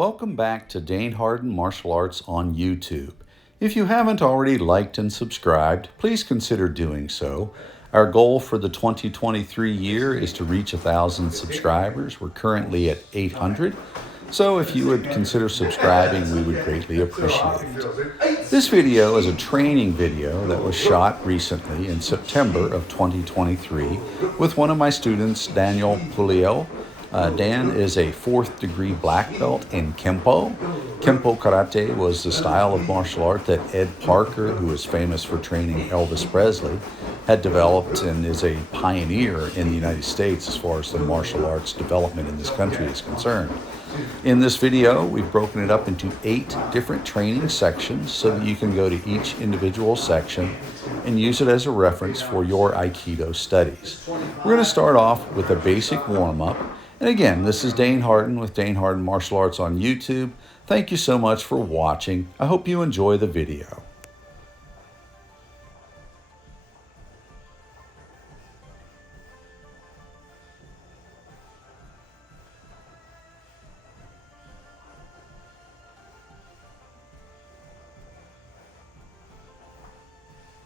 Welcome back to Dane Harden Martial Arts on YouTube. If you haven't already liked and subscribed, please consider doing so. Our goal for the 2023 year is to reach 1,000 subscribers. We're currently at 800. So if you would consider subscribing, we would greatly appreciate it. This video is a training video that was shot recently in September of 2023 with one of my students, Dan Puleo. Dan is a 4th degree black belt in Kenpo. Kenpo Karate was the style of martial art that Ed Parker, who is famous for training Elvis Presley, had developed and is a pioneer in the United States as far as the martial arts development in this country is concerned. In this video, we've broken it up into 8 different training sections so that you can go to each individual section and use it as a reference for your Aikido studies. We're going to start off with a basic warm-up. And again, this is Dane Harden with Dane Harden Martial Arts on YouTube. Thank you so much for watching. I hope you enjoy the video.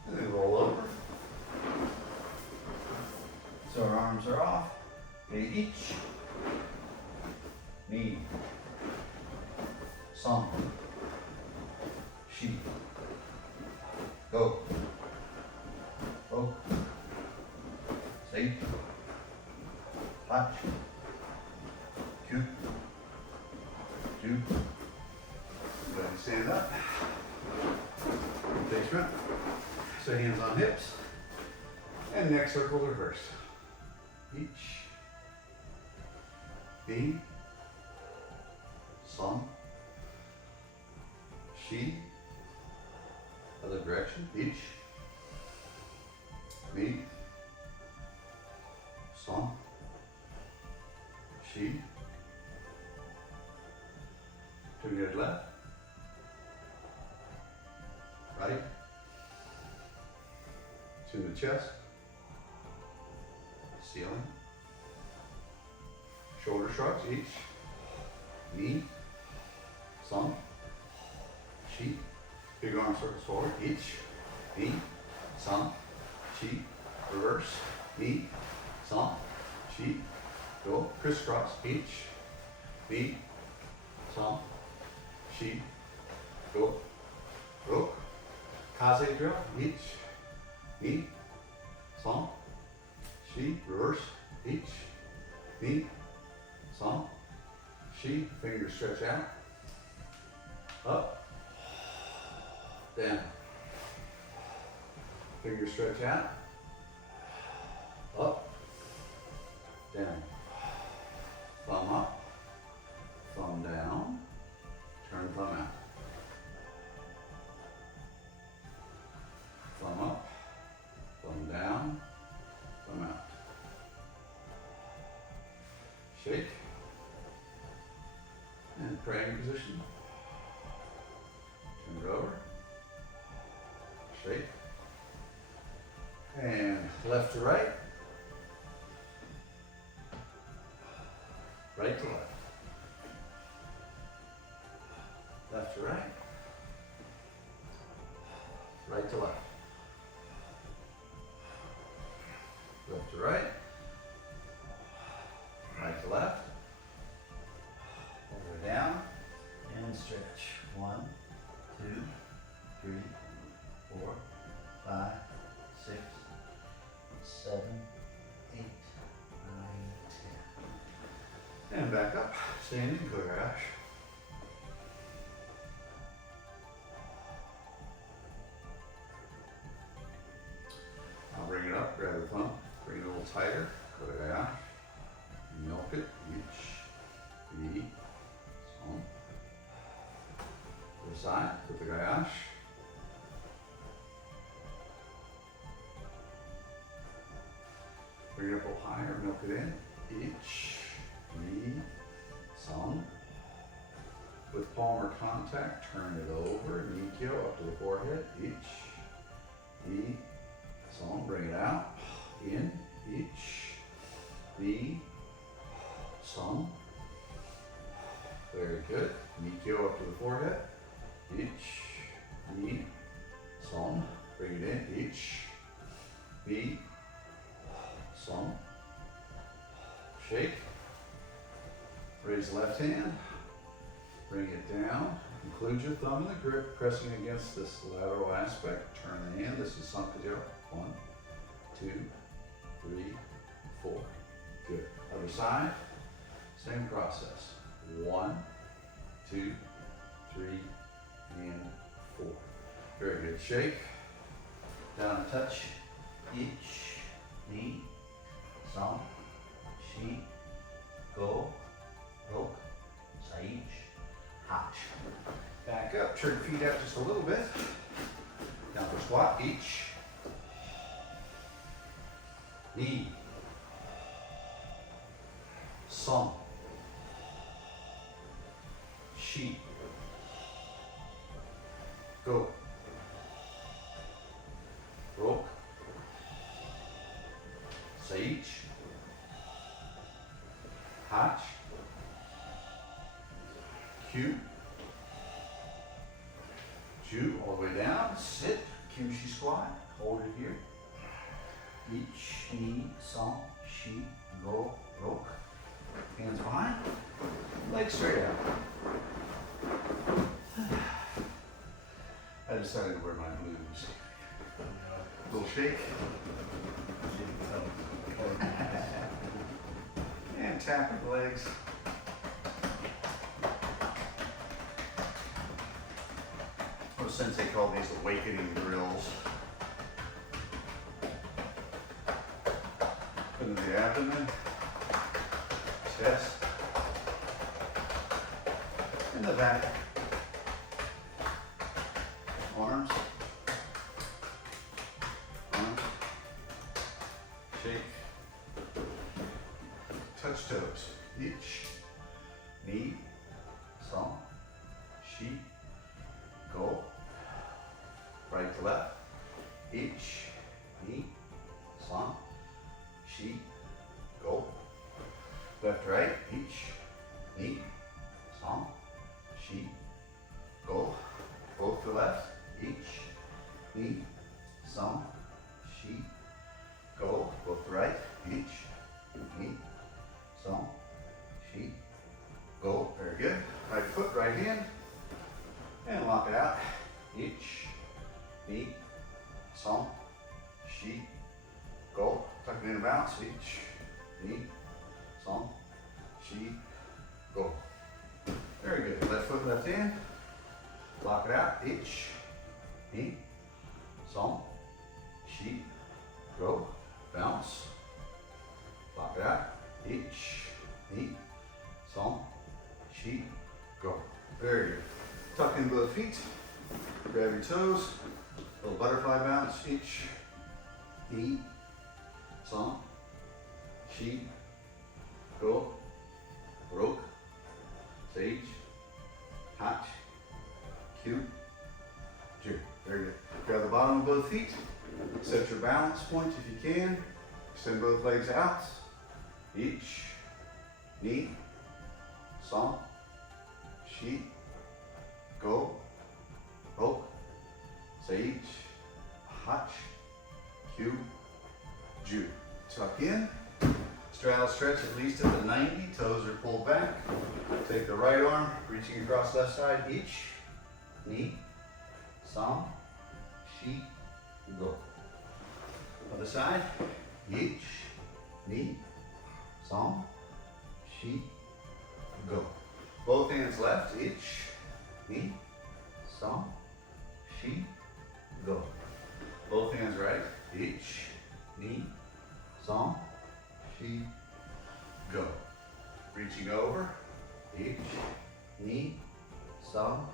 And then roll over. So our arms are off. Each. Knee, Song, Shi, Go, Go, Stay, Touch, Cue, Do. Go ahead and stand up. Face front. So hands on hips. And neck circle reverse. Each. Be, Song, Shi, other direction, each, me, Song, Shi, turn your left, right, to the chest, ceiling, shoulder shrugs, each, knee, Song, Shi, big arm circles forward, each, knee, Song, Shi, reverse, knee, Song, Shi, go, crisscross, each, knee, Song, Shi, go, rope, kaze drill, each, knee, Song, Shi, reverse, each, knee, Song, Shi, fingers stretch out, up, down, fingers stretch out, up, down, thumb up, thumb down, turn thumb out, thumb up, thumb down, thumb out, shake, and praying position. Turn it over. Shake. And left to right. Right to left. Left to right. Right to left. Left to right. Right to left. Over down and stretch. 1, 2, 3, 4, 5, 6, 7, 8, 9, 10. And back up, standing garage. I'll bring it up, grab the thumb, bring it a little tighter, go to garage, milk it, each, knee, Song. To the side, put the garage. Bring it up a little higher, milk it in. Each, knee, Song. With palmar contact, turn it over, knee kyo up to the forehead. Each, knee, Song. Bring it out. In, each, knee, Song. Very good. Nikyo up to the forehead. Ich, ni, song. Bring it in. Ich, ni, song. Shake. Raise the left hand. Bring it down. Include your thumb in the grip, pressing against this lateral aspect. Turn the hand. This is Sankajo. 1, 2, 3, 4. Good. Other side. Same process. 1, 2, 3, and 4. Very good. Shake. Down touch. Ich, ni, song, shi, go, rok, saich, hach. Back up. Turn feet out just a little bit. Down for squat. Ich, ni, song, shi, go, rok, saich, hach, Q, Ju, all the way down, sit, kimchi squat, hold it here. Ich, ni, song, shi, go, rok. Hands behind, legs straight out. I decided to wear my blues. Little shake. And tap the legs. Or Sensei called these awakening drills. Put in the abdomen, chest, and the back. Arms, shake, touch toes. Ich, ni, song, shi, go. Right to left. Ich, ni, song, shi, go. Left to right. Ich, ni, song, shi, go. Both to left. Ich, ni, song, shi, go. Both to right. Ich, ni, song, shi, go. Very good. Right foot, right hand. And lock it out. Ich, ni, song, shi, go. Tuck it in and bounce. Ich, ni, song, shi, go. Very good. Left foot, left hand. Lock it out. Ich, ni, song, shi, go. Bounce. Lock it out. Ich, ni, song, shi, go. Very good. Tuck in both feet. Grab your toes. Little butterfly bounce. Ich, ni, song, shi, go. Rok, sage, hach, Q, Ju. Very good. Grab the bottom of both feet. Set your balance point if you can. Extend both legs out. Ich, ni, song, shi, go, rok, sage, hach, Q, Ju. Tuck in. Straddle stretch at least at the 90. Toes are pulled back. Take the right arm, reaching across left side. Ich, ni, song, shi, go. Other side. Ich, ni, song, shi, go. Both hands left. Ich, ni, song, shi, go. Both hands right. Ich, ni, song, shi, go. Reaching over. Ich, ni, song,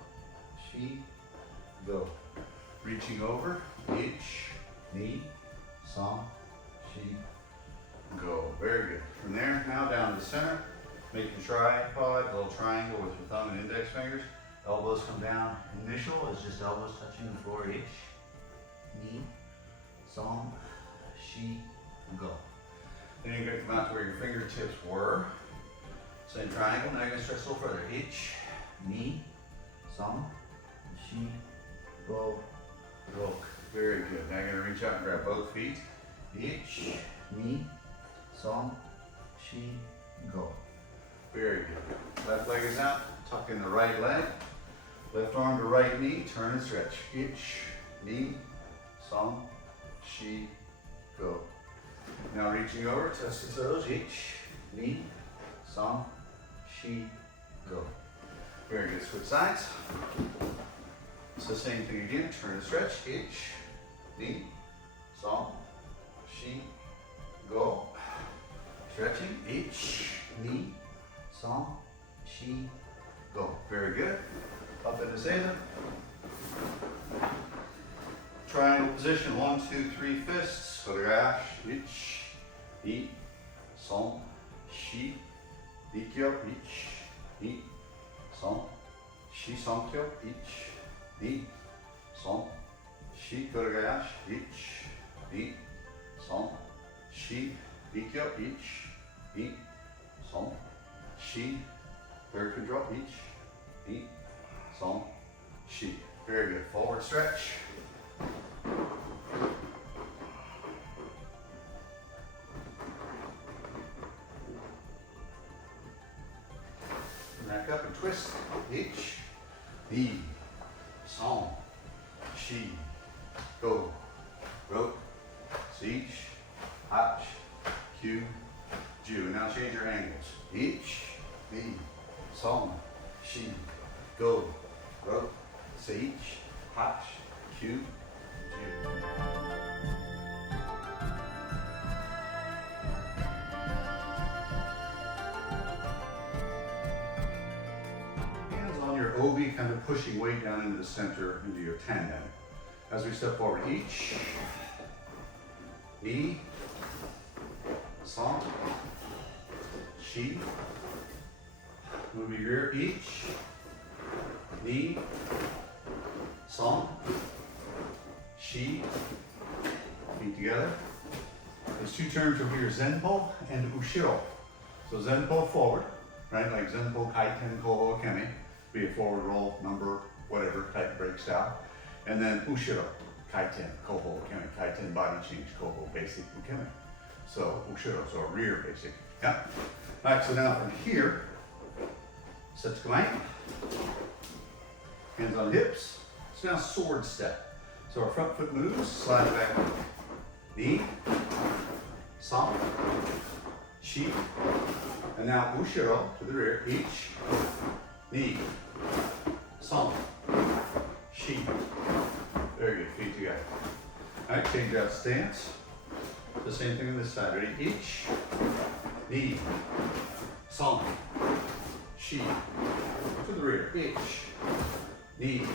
shi, go. Reaching over. Ich, ni, song, shi, go. Very good. From there, now down to the center. Make your tripod, a little triangle with your thumb and index fingers. Elbows come down. Initial is just elbows touching the floor. Ich, ni, song, shi, go. Then you're going to come out to where your fingertips were. Same triangle. Now you're going to stretch a little further. Ich, Ni, Song, Shi, Go, Rok. Very good. Now you're going to reach out and grab both feet. Ich, Ni, Song, Shi, Go. Very good. Left leg is out. Tuck in the right leg. Left arm to right knee. Turn and stretch. Ich, Ni, Song, Shi, Go. Now reaching over, touch the toes. Ich, Ni, Song, Shi, Go. Very good. Switch sides. So same thing again. Turn and stretch. Ich, Ni, Song, Shi, Go. Stretching. Ich, Ni, Song, Shi, Go. Very good. Up into Seiza. Triangle position. 1, 2, 3 fists. Kodogash. Ich, Ni, Song, Shi, Dikyo. Ich, Ni, Song, Shi, Songkyo. Ich, Ni, Song, Shi, Kodogash. Ich, Ni, Song, Shi, Dikyo. Ich, Ni, Song, Shi. Third control. Ich, Ni, Song, Shi. Very good. Forward stretch. Back up and twist. Ich, Ni, Song, Shi, Go, Rok, Sich, Hach, Q, Ju. And now change your angles. Ich, Ni, Song, Shi, Go, Rok, Sich, Hach, Q, Ju. Obi, kind of pushing weight down into the center, into your tendon. As we step forward, Ich, Ni, Song, Shi. Move your ear. Ich, Ni, Song, Shi. Feet together. There's two terms over here, Zenpo and Ushiro. So Zenpo forward, right? Like Zenpo Kaiten Koho Kemi. Be a forward roll, number, whatever, type break style. And then Ushiro, Kaiten, Koho, Ukemi, Kaiten body change, Koho, basic, Ukemi. So Ushiro, so rear basic, yeah. All right, so now from here, Setsukamai, hands on hips. So now sword step. So our front foot moves, slide back, knee, Song, Shi, and now Ushiro to the rear, Ich, Ni, Song, Shi. Very good, feet together. All right, change out stance. The same thing on this side. Ready? Ich, Ni, Song, Shi. To the rear. Ich, Ni,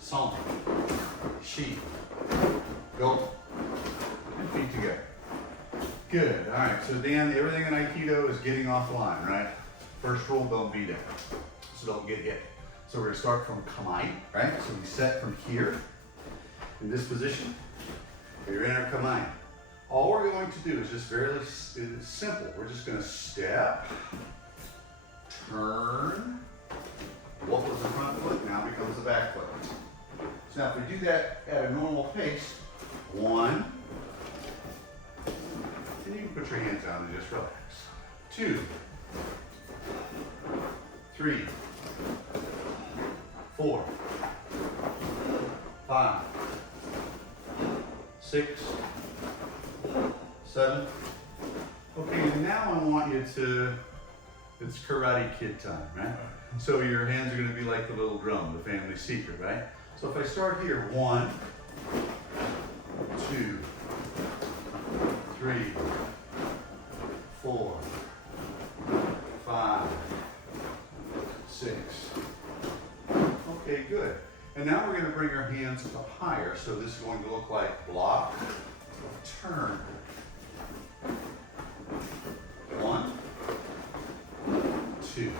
Song, Shi. Go. And feet together. Good. All right, so Dan, everything in Aikido is getting offline, right? First rule, don't beat it. So don't get hit. So we're gonna start from Kamai, right? So we set from here, in this position. You're in our Kamai. All we're going to do is just very simple. We're just gonna step, turn. What was the front foot now becomes the back foot. So now if we do that at a normal pace, 1, and you can put your hands down and just relax. 2, 3, 4, 5, 6, 7. Okay, and now I want you to, it's Karate Kid time, right? So your hands are going to be like the little drum, the family secret, right? So if I start here, 1, 2, 3, 4, 5, 6. Okay, good. And now we're going to bring our hands up higher. So this is going to look like block, turn. 1, 2.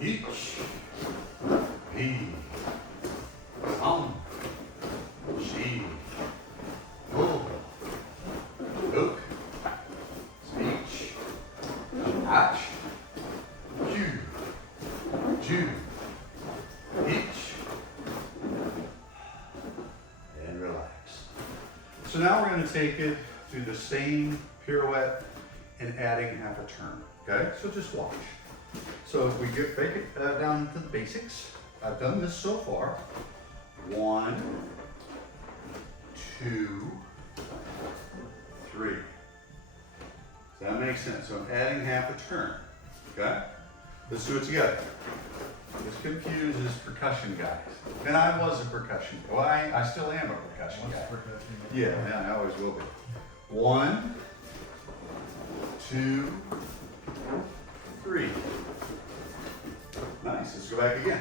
Ich, Ni, Song, Shi, Go, Rok, Sich, Hach, Q, So now we're going to take it through the same pirouette and adding half a turn. Okay, so just watch. So if we get break it down to the basics, I've done this so far. 1, 2, 3. Does that make sense? So I'm adding half a turn. Okay, let's do it together. This confuses percussion guys. And I was a percussion guy. Well, I still am a percussion guy. Yeah, I always will be. 1, 2, 3. Nice, let's go back again.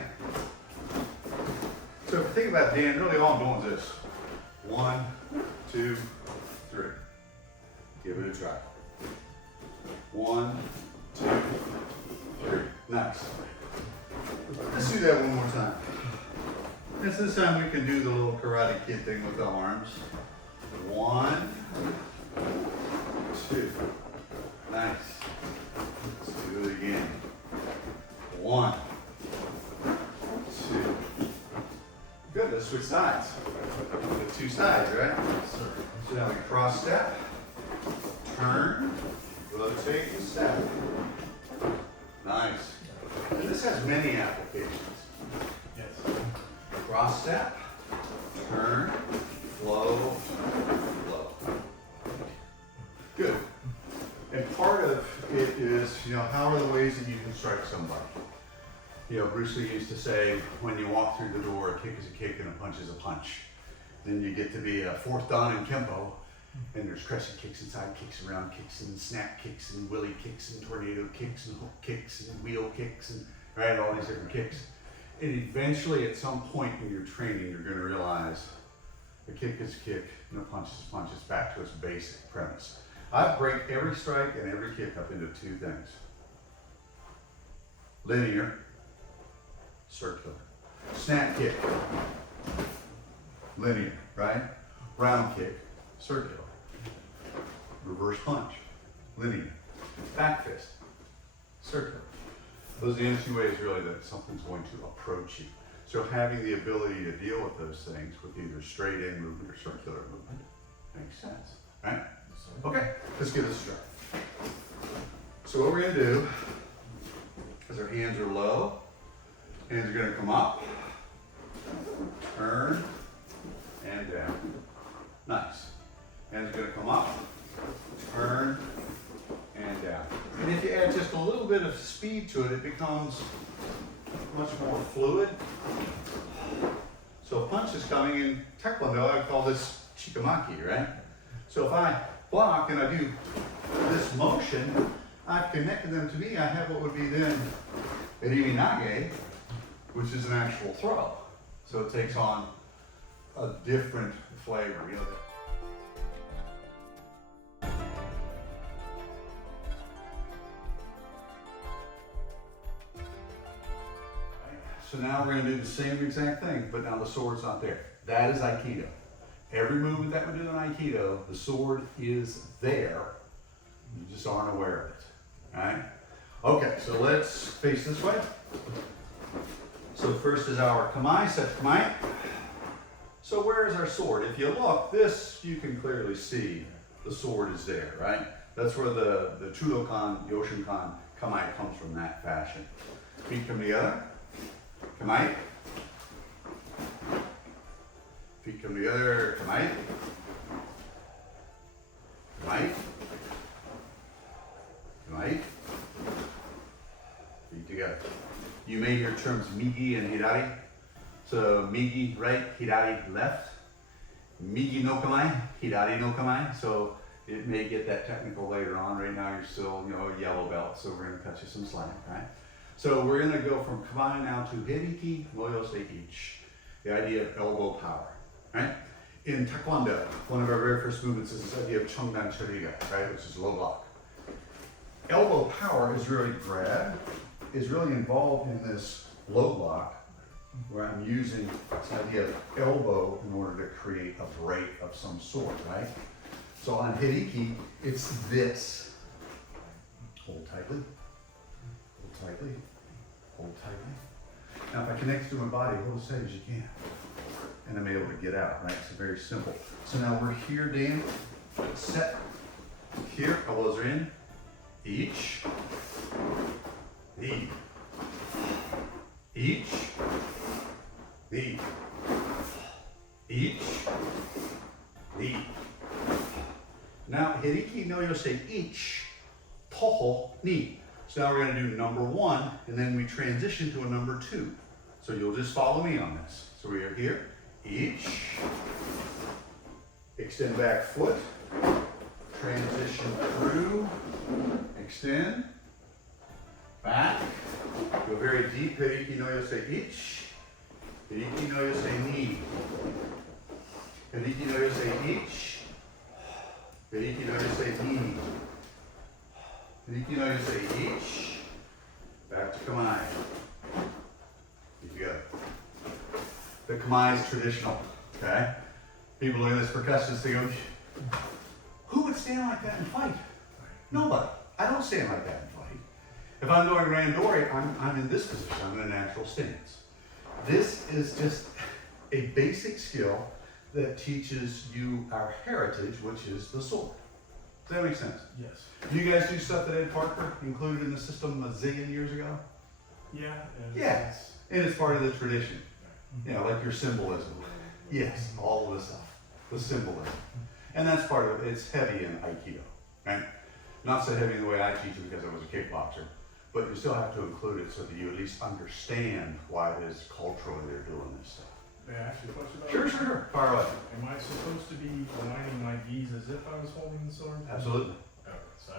So if you think about Dan, really all I'm doing is this. 1, 2, 3. Give it a try. 1, 2, 3. Nice. Let's do that one more time. This time we can do the little Karate Kid thing with the arms. 1, 2. Nice. Let's do it again. 1, 2. Good, let's switch sides. The 2 sides, right? So now we cross step, turn, rotate, and step. Nice. And this has many applications. Yes. Cross step, turn, flow, flow. Good. And part of it is, how are the ways that you can strike somebody? Bruce Lee used to say, when you walk through the door, a kick is a kick and a punch is a punch. Then you get to be a 4th dan in Kenpo, and there's crescent kicks and side kicks and round kicks and snap kicks and willy kicks and tornado kicks and hook kicks and wheel kicks and all these different kicks. And eventually at some point in your training, you're going to realize a kick is a kick and a punch is a punch. It's back to its basic premise. I break every strike and every kick up into 2 things. Linear, circular. Snap kick, linear, right? Round kick, circular. Reverse punch, linear. Back fist, circular. Those are the only 2 ways really that something's going to approach you. So having the ability to deal with those things with either straight in movement or circular movement makes sense, right? Okay, let's give this a try. So what we're going to do is our hands are low, hands are going to come up, turn, and down. Nice. Hands are going to come up, turn, and down. And if you add just a little bit of speed to it, it becomes much more fluid. So a punch is coming in Taekwondo, I call this chikamaki, right? So if I block and I do this motion, I've connected them to me. I have what would be then Iriminage, which is an actual throw. So it takes on a different flavor. So now we're going to do the same exact thing, but now the sword's not there. That is Aikido. Every movement that we do in Aikido, the sword is there. You just aren't aware of it. All right? Okay, so let's face this way. So first is our kamae, set kamae. So where is our sword? If you look, this you can clearly see the sword is there, right? That's where the Chudokan, Yoshinkan kamae comes from, that fashion. Feet come together. Kamae. Feet come together. Kamae. Kamae. Kamae. Feet together. You may hear terms migi and hirari. So migi right, hirari left. Migi no kamae, hirari no kamae. So it may get that technical later on. Right now you're still, a yellow belt, so we're going to cut you some slack, right? So we're going to go from kamae now to hiriki, moyo seikichi. The idea of elbow power, right? In Taekwondo, one of our very first movements is this idea of chongdan chariga, right, which is low block. Elbow power is really is really involved in this low block, where I'm using this idea of elbow in order to create a break of some sort, right? So on hiriki, it's this. Hold tightly, hold tightly, hold tightly. Now if I connect to my body, hold as tight as you can. and I'm able to get out, right? So very simple. So now we're here, Dan. Set. Here, elbows are in. Each. Knee. Each. Knee. Each. Knee. Now, Hiriki no Yosei each. Toho ni. So now we're going to do number 1, and then we transition to a number 2. So you'll just follow me on this. So we are here. Each. Extend back foot. Transition through. Extend. Back. Go very deep. Hiriki no Yosei each. Hiriki no Yosei ni. Hiriki no Yosei each. Hiriki no Yosei ni. Hiriki no Yosei each. Back to Kamae. You go. The Kamae is traditional, okay? People look at this percussionist, they go, who would stand like that and fight? Nobody. I don't stand like that and fight. If I'm doing randori, I'm in this position. I'm in a natural stance. This is just a basic skill that teaches you our heritage, which is the sword. Does that make sense? Yes. Do you guys do stuff that Ed Parker included in the system a zillion years ago? Yeah. Yes. And it's part of the tradition. You know, like your symbolism. Yes, all of the stuff. The symbolism. And that's part of it. It's heavy in Aikido, right? Not so heavy in the way I teach it because I was a kickboxer, but you still have to include it so that you at least understand why it is culturally they're doing this stuff. May I ask you a question about Sure. Fire away. Am I supposed to be aligning my G's as if I was holding the sword? Absolutely. Okay, so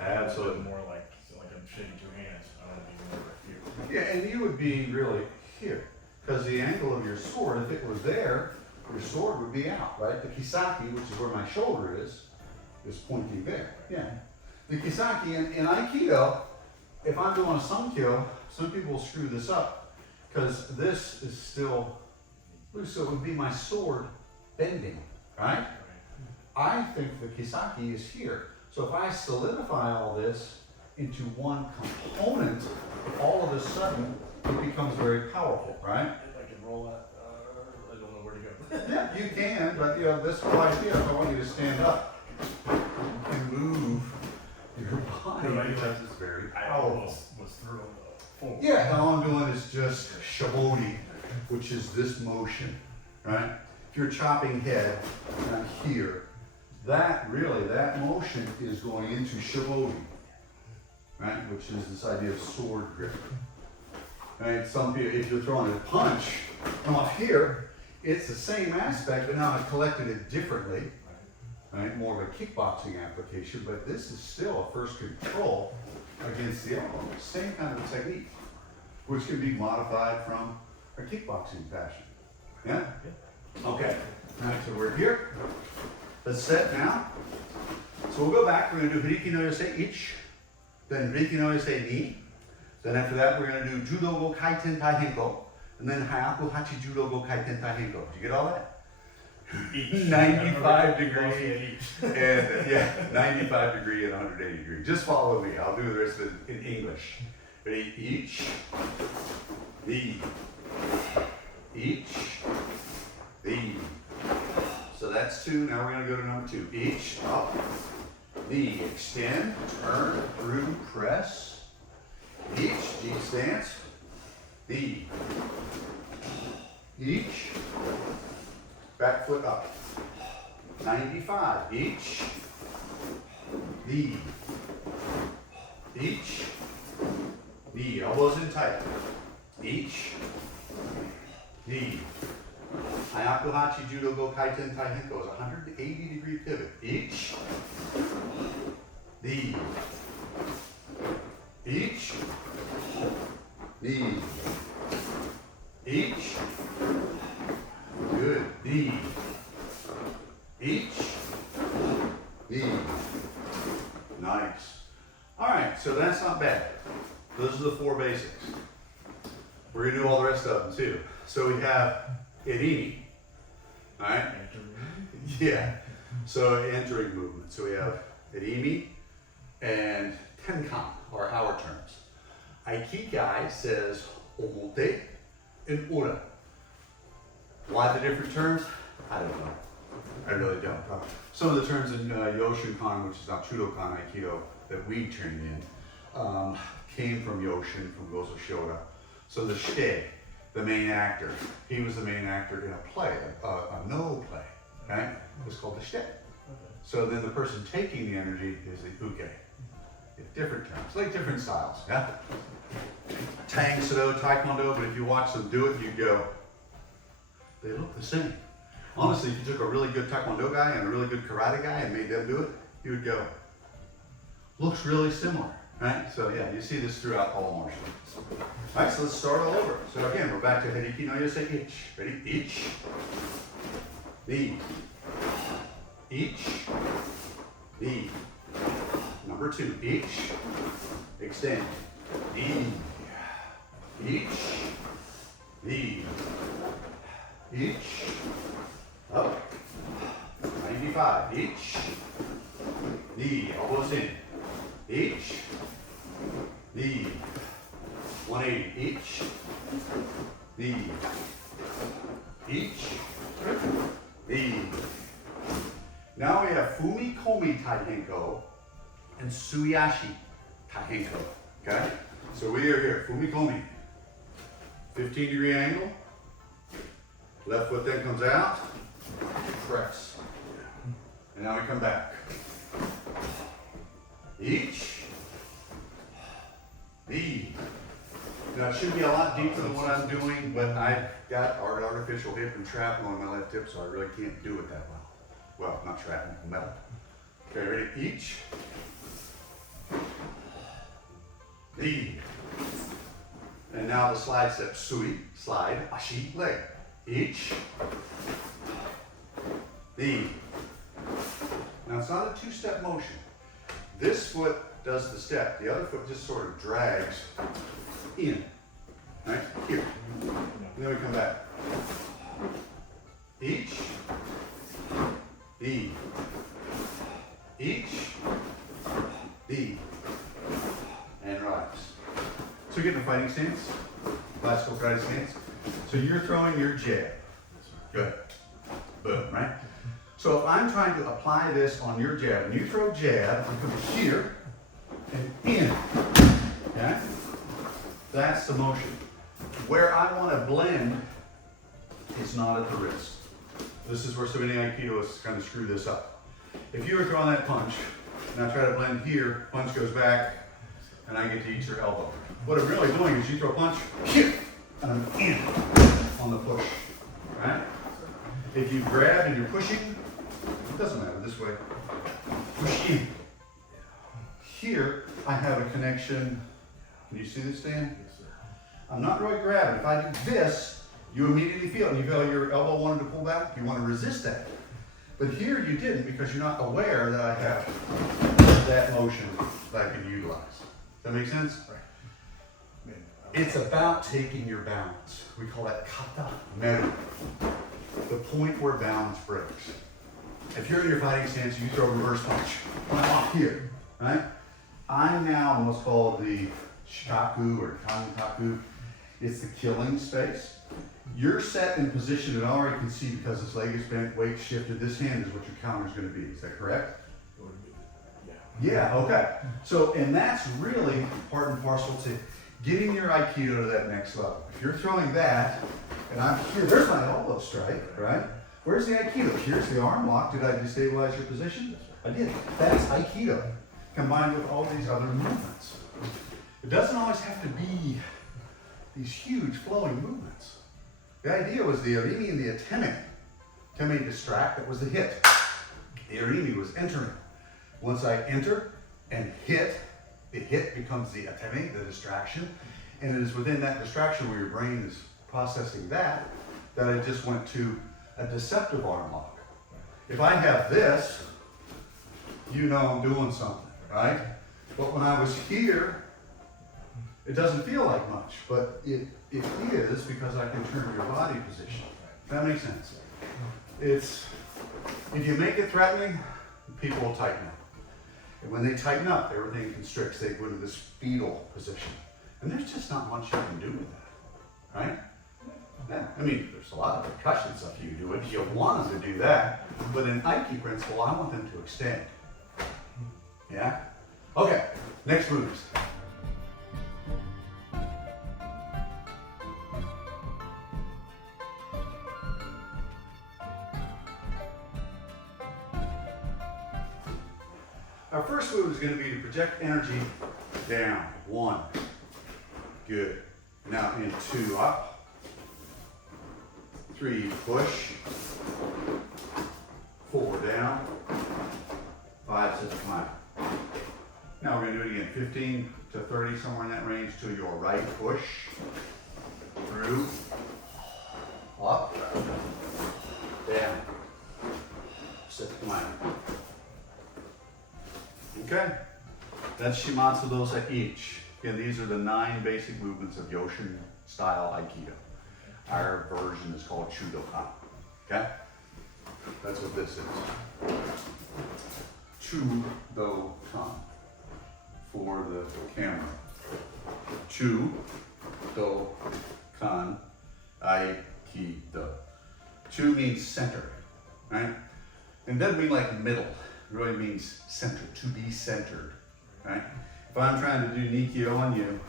I Absolutely. more like I'm shaking 2 hands. I want to be more like you. Yeah, and you would be really here. Because the angle of your sword, if it was there, your sword would be out, right? The kisaki, which is where my shoulder is pointing there. Yeah. The kisaki in Aikido, if I'm doing a sunkyo, some people will screw this up because this is still loose, so it would be my sword bending, right? I think the kisaki is here. So if I solidify all this into one component, all of a sudden it becomes very powerful, right? If I can roll that, I don't know where to go. Yeah, you can, but you know, this right here, if I want you to stand up, you can move your body because it's very I powerful. almost was through forward. Yeah, all I'm doing is just shabodi, which is this motion, right? If you're chopping head, and I'm here, that motion is going into shabodi, right? Which is this idea of sword grip. Right? Some people, if you're throwing a punch from off here, it's the same aspect, but now I've collected it differently. Right? More of a kickboxing application, but this is still a first control against the elbow. Same kind of technique, which can be modified from a kickboxing fashion. Yeah? Okay. All right, so we're here. Let's set now. So we'll go back. We're going to do Hiriki no Yosei ichi, then Hiriki no Yosei ni. Then after that, we're going to do Judo go Kaiten Taihenko, and then Hayaku Hachi Judo go Kaiten Taihenko. Did you get all that? 95 degree and 95 degree and 180 degree. Just follow me. I'll do the rest of it in English. Ready? Each, the, each, the. So that's 2. Now we're going to go to number 2. Each, up, the, extend, turn, through, press. Each, G stance, the, each, back foot up, 95, each, the, each, the, elbows in tight, each, the, Hayaku Hachi Judo Go Kaiten Taihenko is 180 degree pivot, each, the, each, the, each, good, the, each, the, nice. All right, so that's not bad. Those are the 4 basics. We're gonna do all the rest of them too. So we have Irini, all right? Yeah, so entering movement. So we have Irimi and Tenkan are our terms. Aikikai says Omote and Ura. Why the different terms? I don't know. I really don't. Some of the terms in Yoshinkan, which is now Chudokan Aikido, that we trained in, came from Yoshin, from Gozo Shoda. So the shite, the main actor, he was the main actor in a play, a no play, right? It was called the shite. So then the person taking the energy is the uke. Different terms, like different styles, yeah? Tang, Sado, Taekwondo, but if you watch them do it, you go, they look the same. Honestly, if you took a really good Taekwondo guy and a really good karate guy and made them do it, you would go, looks really similar, right? So yeah, you see this throughout all martial arts. All right, so let's start all over. So again, we're back to Heriki no Yosei Ich. Ready? Ich. Knee. Ich. Knee. Number 2, each, extend, knee, each, knee, each, up, 95, each, knee, elbows in, each, knee, 180, each, knee, each, knee. Now we have Fumi Komi Taihenko and Suyashi Taihenko, okay? So we are here, Fumi Komi, 15-degree angle, left foot then comes out, press, and now we come back. Each, knee. Now it should be a lot deeper than what I'm doing, but I've got artificial hip and shrapnel on my left hip, so I really can't do it that well. Well, not shrapnel, metal. Okay, ready? Each. Knee. And now the slide step, sui, slide, ashi, leg. Each. Knee. Now it's not a two-step motion. This foot does the step. The other foot just sort of drags in. Right? Here. And then we come back. Each. Knee. Each. Knee. And relax. So get in a fighting stance, classical karate stance. So you're throwing your jab. Good. Boom, right? So if I'm trying to apply this on your jab, and you throw jab, I'm coming here and in. Okay? That's the motion. Where I want to blend is not at the wrist. This is where so many Aikidos kind of screw this up. If you were throwing that punch, and I try to blend here, punch goes back, and I get to eat your elbow. What I'm really doing is you throw a punch here, and I'm in on the push, right? If you grab and you're pushing, it doesn't matter, this way, push in. Here, I have a connection. Can you see this, Dan? Yes, sir. I'm not really grabbing. If I do this, you immediately feel it. You feel your elbow wanted to pull back, you want to resist that. But here you didn't because you're not aware that I have that motion that I can utilize. Does that make sense? Right. It's about taking your balance. We call that kata meru, the point where balance breaks. If you're in your fighting stance, you throw a reverse punch. I'm off here, right? I'm now in what's called the shikaku or kantaku. It's the killing space. You're set in position and I already can see because this leg is bent, weight shifted, this hand is what your counter is going to be. Is that correct? Yeah, okay. So, and that's really part and parcel to getting your Aikido to that next level. If you're throwing that, and I'm here, there's my elbow strike, right? Where's the Aikido? Here's the arm lock. Did I destabilize your position? I did. That's Aikido, combined with all these other movements. It doesn't always have to be these huge flowing movements. The idea was the Arimi and the Ateme. Ateme distract, that was the hit. The Arimi was entering. Once I enter and hit, the hit becomes the Ateme, the distraction. And it is within that distraction where your brain is processing that I just went to a deceptive arm lock. If I have this, you know I'm doing something, right? But when I was here, it doesn't feel like much, but it is because I can turn your body position. That makes sense. It's, if you make it threatening, people will tighten up. And when they tighten up, everything constricts. They go into this fetal position. And there's just not much you can do with that, right? Yeah, I mean, there's a lot of percussion stuff you do if you want them to do that, but in Aikido principle, I want them to extend. Yeah? Okay, next moves. Our first move is going to be to project energy down. 1. Good. Now in 2, up. 3, push. 4, down. 5, sit, come out. Now we're going to do it again. 15 to 30, somewhere in that range, to your right. Push. Through. Up. Down. Sit, come out. Okay, that's Shimatsu Dosa each. Again, these are the 9 basic movements of Yoshin style Aikido. Our version is called Chudokan. Okay? That's what this is. Chudokan for the camera. Chudokan Aikido. Chu means center, right? And doesn't mean like middle. It really means center, to be centered, right? If I'm trying to do Nikkyo on you,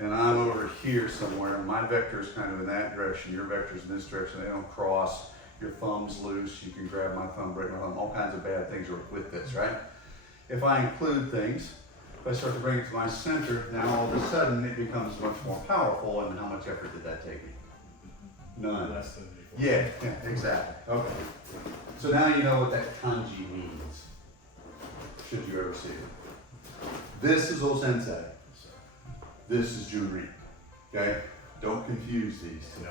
and I'm over here somewhere, my vector is kind of in that direction, your vector is in this direction, they don't cross, your thumb's loose, you can grab my thumb, break my thumb, all kinds of bad things are with this, right? If I include things, if I start to bring it to my center, now all of a sudden it becomes much more powerful, and how much effort did that take me? None. Less than before. Yeah, exactly. Okay. So now you know what that kanji means, should you ever see it. This is O-sensei. This is Junrin. Okay? Don't confuse these two. No,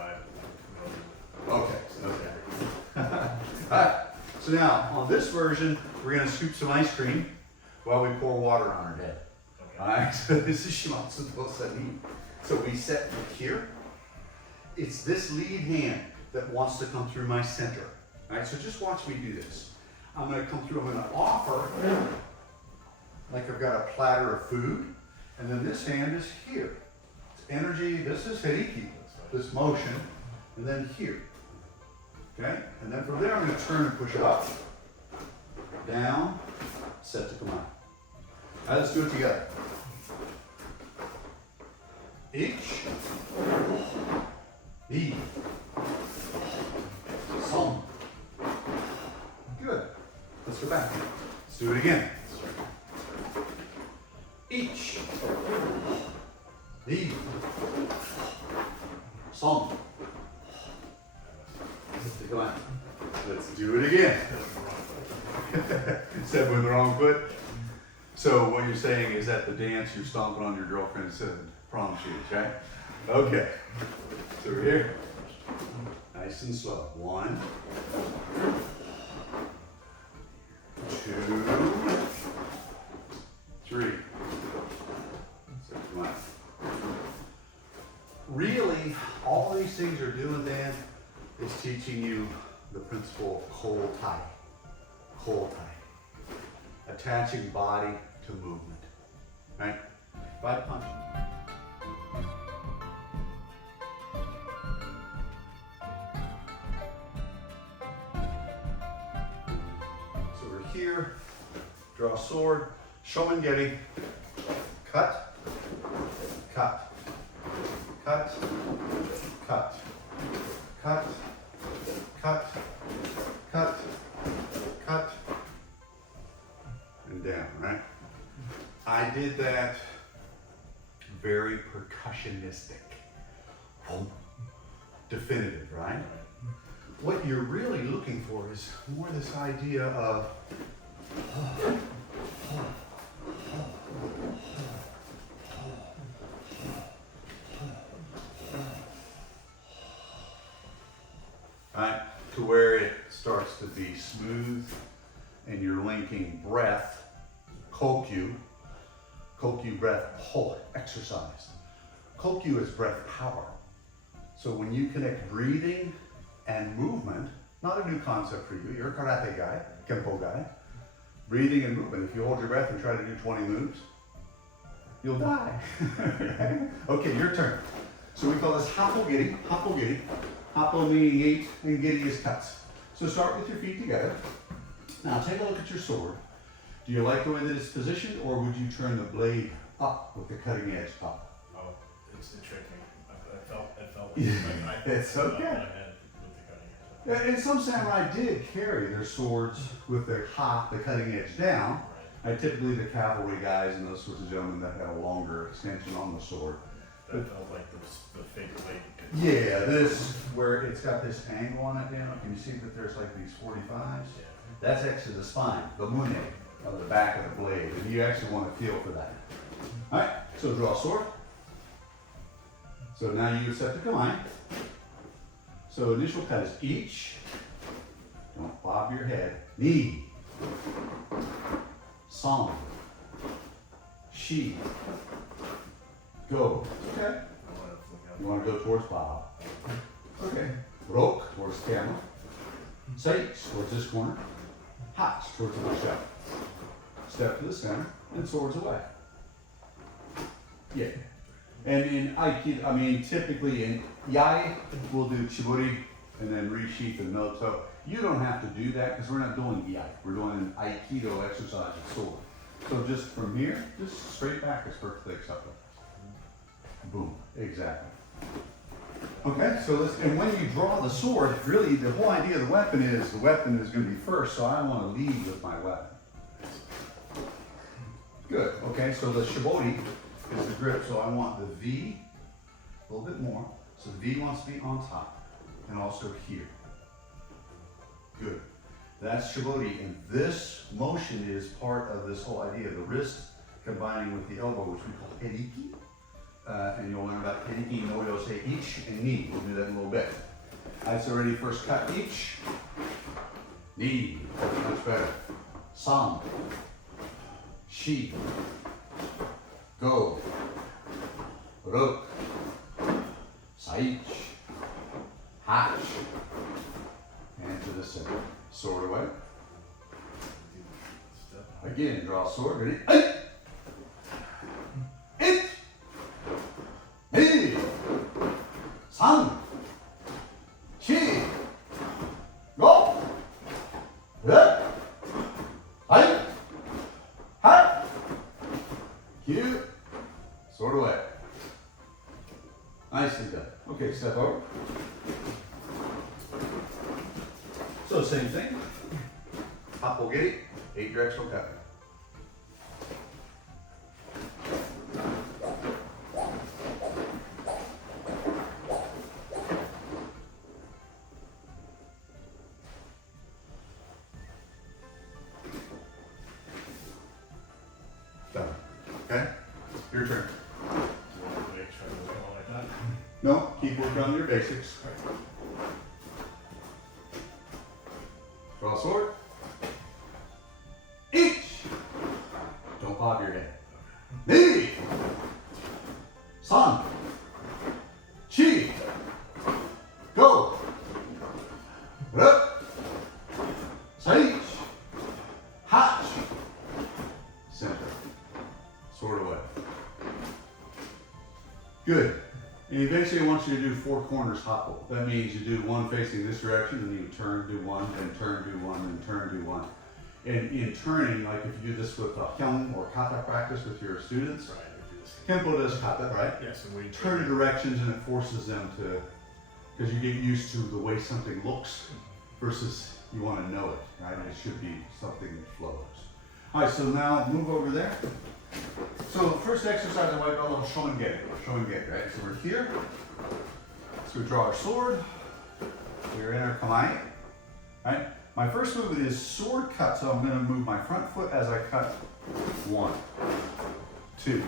Okay. All right. So now, on this version, we're going to scoop some ice cream while we pour water on our head. okay. All right? So this is Shimatsu Dosa. So we set here. It's this lead hand that wants to come through my center. All right, so just watch me do this. I'm going to come through, I'm going to offer, like I've got a platter of food, and then this hand is here. It's energy, this is Heiki, this motion, and then here. Okay, and then from there I'm going to turn and push up, down, set to come out. Now let's do it together. Each. E. Som. Good. Let's go back. Let's do it again. Each. E. Som. Come on. Let's do it again. Step with the wrong foot. So what you're saying is at the dance you're stomping on your girlfriend instead of prom shoes, right? Okay. So we're here. Nice and slow. 1, 2, 3. So come on. Really, all these things are doing, Dan, is teaching you the principle of Kō Tai. Kō Tai. Attaching body to movement. Right? If I punch. So we're here, draw sword, Shomengeri, cut, cut, cut, cut, cut, cut, cut, cut, and down, right? I did that very percussionistic, definitive, right? What you're really looking for is more this idea of right, to where it starts to be smooth and you're linking breath, kokyu breath, exercise. Kokyu is breath power. So when you connect breathing and movement, not a new concept for you, you're a karate guy, Kenpo guy, breathing and movement. If you hold your breath and try to do 20 moves, you'll die. Okay, your turn. So we call this happo giri, happo giri. Happo meaning 8 and giri is cuts. So start with your feet together. Now take a look at your sword. Do you like the way that it's positioned, or would you turn the blade up with the cutting edge up? Oh, it tricked me. It felt It's okay. with the cutting edge. Yeah, and some samurai did carry their swords with the cutting edge down. Right. Typically the cavalry guys and those sorts of gentlemen that had a longer extension on the sword. That felt like the fake blade. Yeah, this, where it's got this angle on it, can you see that there's like these 45s? Yeah. That's actually the spine, the mune, of the back of the blade, and you actually want to feel for that. All right, so draw sword. So now you set the kamae. So initial cut is each. Don't bob your head. Ni. San. Shi. Go. Okay. You want to go towards bob. Okay. Rok towards camera. Seichi towards this corner. Hach towards the shelf. Step to the center and swords away. Yeah. And in Aikido, typically in Yai, we'll do chiburi and then resheath and noto. You don't have to do that because we're not doing Yai. We're doing an Aikido exercise with sword. So just from here, just straight back as perfectly acceptable. Boom. Exactly. Okay, so and when you draw the sword, really the whole idea of the weapon is going to be first, so I want to lead with my weapon. Good. Okay, so the shibori is the grip, so I want the V a little bit more. So the V wants to be on top and also here. Good. That's shibori, and this motion is part of this whole idea of the wrist combining with the elbow, which we call heriki. And you'll learn about heriki, no yose, each, and ni. We'll do that in a little bit. All right, so ready, first cut each. Ni, much better. San. Shi. Go. Rok. Saichi. Hach. And to the center. Sword away. Again, draw sword. Ready? Hey! It. Ni. San. Shi. Go. Rok. Saichi. Hach. Cue. Sword away. Nicely done. Okay, step over. So same thing. Happo giri, 8 directional cut. Done. Okay? Your turn. No, keep working on your basics. Draw sword. Each. Don't bob your head. Ni. San. Chi. Go. Rok. Saichi. Hach. Center. Sword away. Good. And eventually I want you to do 4 corners hoppo. That means you do one facing this direction, and you turn, do one, then turn, do one, then turn, do one. And in turning, like if you do this with hyung or kata practice with your students, Right, we do this. Kenpo does kata, right? Yes, and we Turn directions, and it forces them to, because you get used to the way something looks versus you want to know it, right? And it should be something that flows. All right, so now move over there. So the first exercise I want to call a little shoen-get, right? So we're here. So we draw our sword. We're in our kamae, right? My first movement is sword cut, so I'm going to move my front foot as I cut. 1, 2,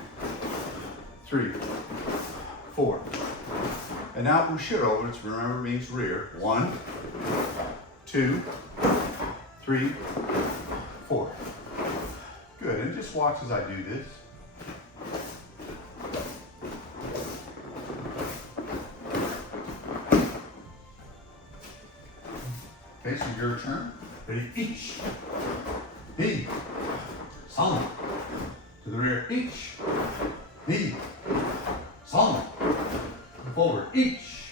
3, 4. And now ushiro, which remember means rear. 1, 2, 3, 4. Good, and just watch as I do this. Okay, so your turn. Ready? Each. Ni. San. To the rear. Each. Ni. San. forward. Each.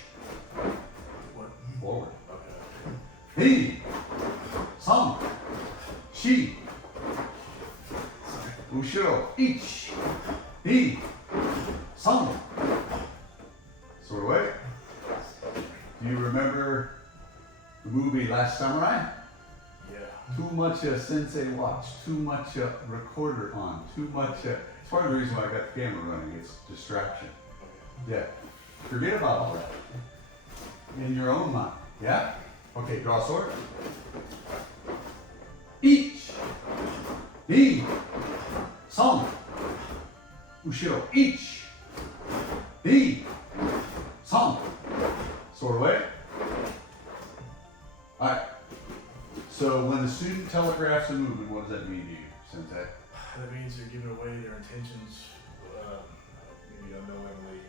What? Forward. Okay. He. Some. She. Ushiro. Each. He. Some. Sort of way. Do you remember the movie Last Samurai? Yeah. Too much sensei watch, too much recorder on, too much. It's part of the reason why I got the camera running. It's distraction. Yeah. Forget about all that. In your own mind. Yeah? Okay, draw a sword. Each. Ni. Some. Ushiro. Each. Ni. Some. Sword away. Alright. So when the student telegraphs a movement, what does that mean to you, Sensei? That means they're giving away their intentions, maybe unknowingly,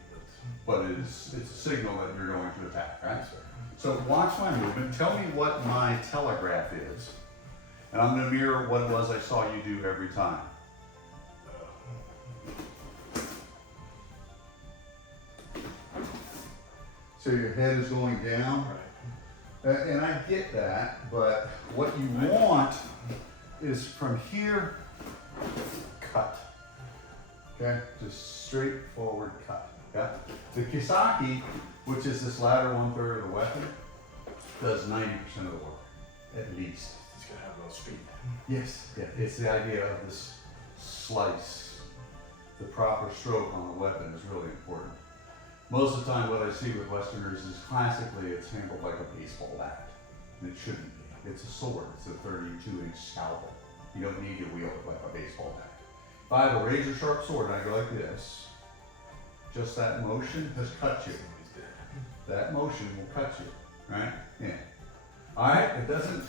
But it's a signal that you're going to attack, right? Yes, sir. So watch my movement. Tell me what my telegraph is. And I'm going to mirror what it was I saw you do every time. So your head is going down. Right. And I get that, but what you want is from here, cut. Okay? Just straightforward cut. Yeah? The Kisaki, which is this latter 1/3 of the weapon, does 90% of the work, at least. It's gonna have a little speed. Yes. Yeah, it's the idea of this slice. The proper stroke on the weapon is really important. Most of the time what I see with Westerners is classically it's handled like a baseball bat. And it shouldn't be. It's a sword. It's a 32-inch scalpel. You don't need to wield it like a baseball bat. If I have a razor sharp sword and I go like this, just that motion has cut you. That motion will cut you, right? Yeah. All right, it doesn't,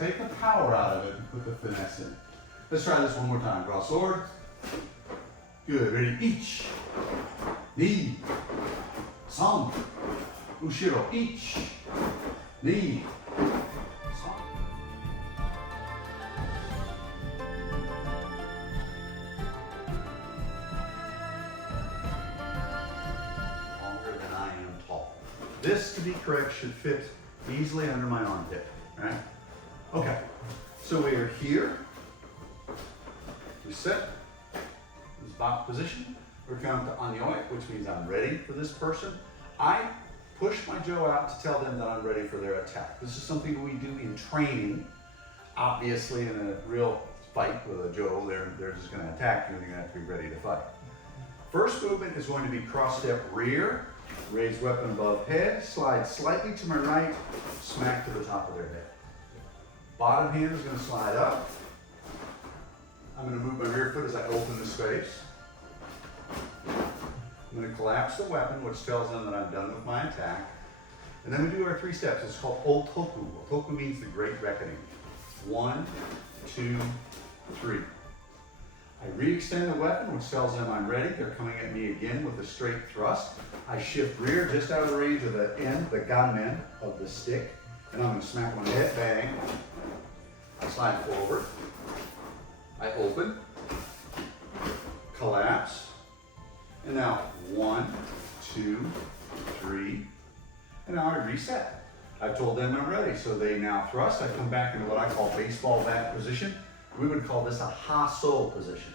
take the power out of it and put the finesse in. Let's try this one more time. Draw sword. Good, ready? Each. Ni. Some. Ushiro. Each. Ni. Some. Longer than I am tall. This, to be correct, should fit easily under my armpit, right? Okay, so we are here. We sit. This box position. We're coming to Anyoi, which means I'm ready for this person. I push my Joe out to tell them that I'm ready for their attack. This is something we do in training. Obviously, in a real fight with a Joe, they're just going to attack you and you're going to have to be ready to fight. First movement is going to be cross step rear, raise weapon above head, slide slightly to my right, smack to the top of their head. Bottom hand is going to slide up. I'm going to move my rear foot as I open the space. I'm going to collapse the weapon, which tells them that I'm done with my attack. And then we do our 3 steps. It's called Otoku. Otoku means the Great Reckoning. 1, 2, 3. I re-extend the weapon, which tells them I'm ready. They're coming at me again with a straight thrust. I shift rear just out of the range of the end, the gunman of the stick. And I'm going to smack my head, bang. I slide forward. I open. Collapse. And now 1, 2, 3. And now I reset. I've told them I'm ready, so they now thrust. I come back into what I call baseball bat position. We would call this a haso position.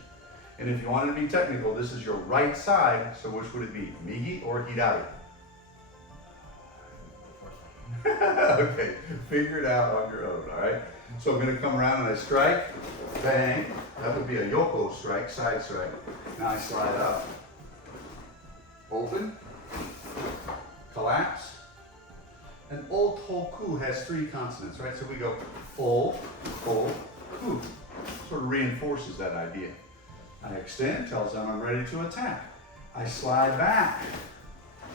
And if you want to be technical, this is your right side, so which would it be? Migi or hirari? Okay, figure it out on your own, all right? So I'm going to come around and I strike, bang. That would be a yoko strike, side strike. Now I slide up, open, collapse. And Otoku has 3 consonants, right? So we go o, ku. Sort of reinforces that idea. I extend, tells them I'm ready to attack. I slide back.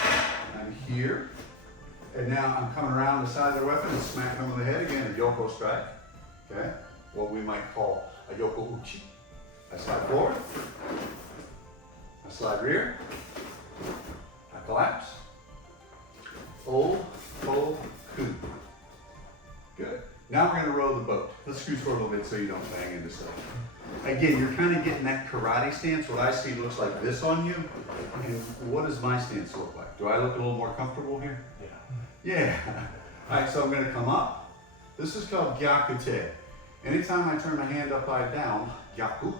I'm here. And now I'm coming around the side of their weapon and smack them on the head again, a yoko strike. Okay? What we might call a yoko uchi. I slide forward. I slide rear. I collapse. O, ku. Good. Now we're gonna row the boat. Let's scoot forward a little bit so you don't bang into stuff. Again, you're kind of getting that karate stance. What I see looks like this on you. And what does my stance look like? Do I look a little more comfortable here? Yeah. Yeah. All right, so I'm gonna come up. This is called gyakute. Anytime I turn my hand upside down, gyaku,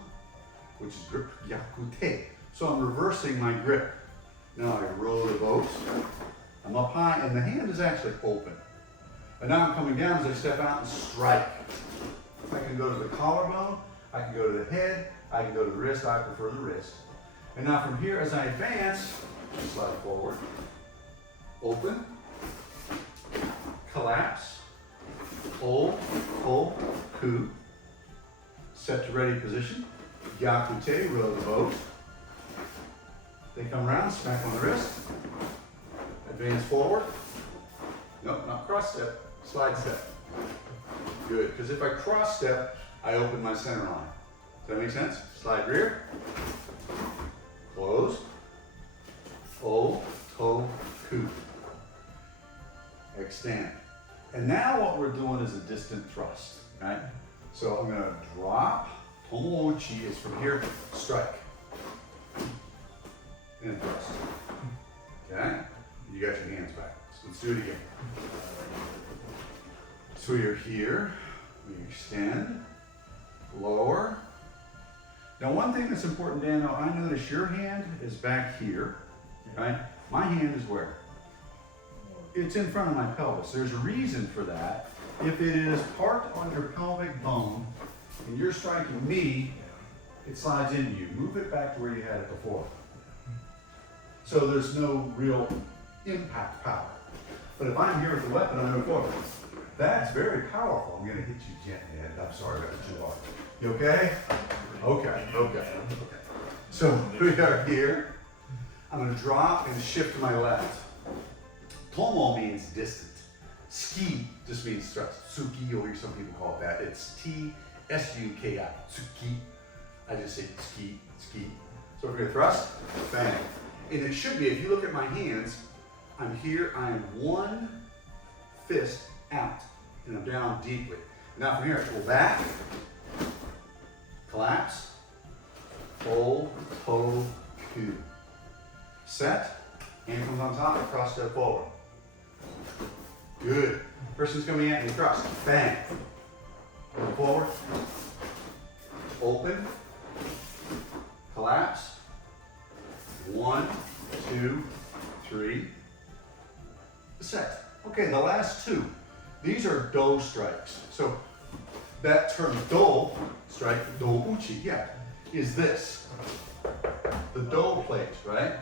which is grip, gyakute. So I'm reversing my grip. Now I row the boat. I'm up high and the hand is actually open. And now I'm coming down as I step out and strike. I can go to the collarbone, I can go to the head, I can go to the wrist, I prefer the wrist. And now from here as I advance, slide forward, open, collapse, hold, pull, coup, set to ready position, gyakute, row the boat. They come around, smack on the wrist, advance forward. Nope, not cross step, slide step. Good, because if I cross step, I open my center line. Does that make sense? Slide rear, close, hold, toe, coup. Extend. And now what we're doing is a distant thrust, right? So I'm gonna drop, tomo uchi is from here, strike. And thrust. Okay? You got your hands back. So let's do it again. So you're here, we extend, lower. Now one thing that's important, Daniel, I notice your hand is back here, right? My hand is where? It's in front of my pelvis. There's a reason for that. If it is parked on your pelvic bone and you're striking me, it slides into you. Move it back to where you had it before. So there's no real impact power. But if I'm here with the weapon, I move forward. That's very powerful. I'm gonna hit you gently, Ed. I'm sorry about the jaw. You okay? Okay. So we are here. I'm gonna drop and shift to my left. Tomo means distant. Ski just means thrust. Tsuki, you'll hear some people call it that. It's T-S-U-K-I, tsuki. I just say ski. So we're gonna thrust, bang. And it should be, if you look at my hands, I'm here, I'm one fist out, and I'm down deeply. Now from here, I pull back, collapse, fold, toe, coup. Set, hand comes on top, cross step forward. Good. Person's coming at me, thrust, bang. Go forward, open, collapse. 1, 2, 3, set. Okay, the last two. These are do strikes. So that term do strike, do uchi, yeah, is this. The do plate, right?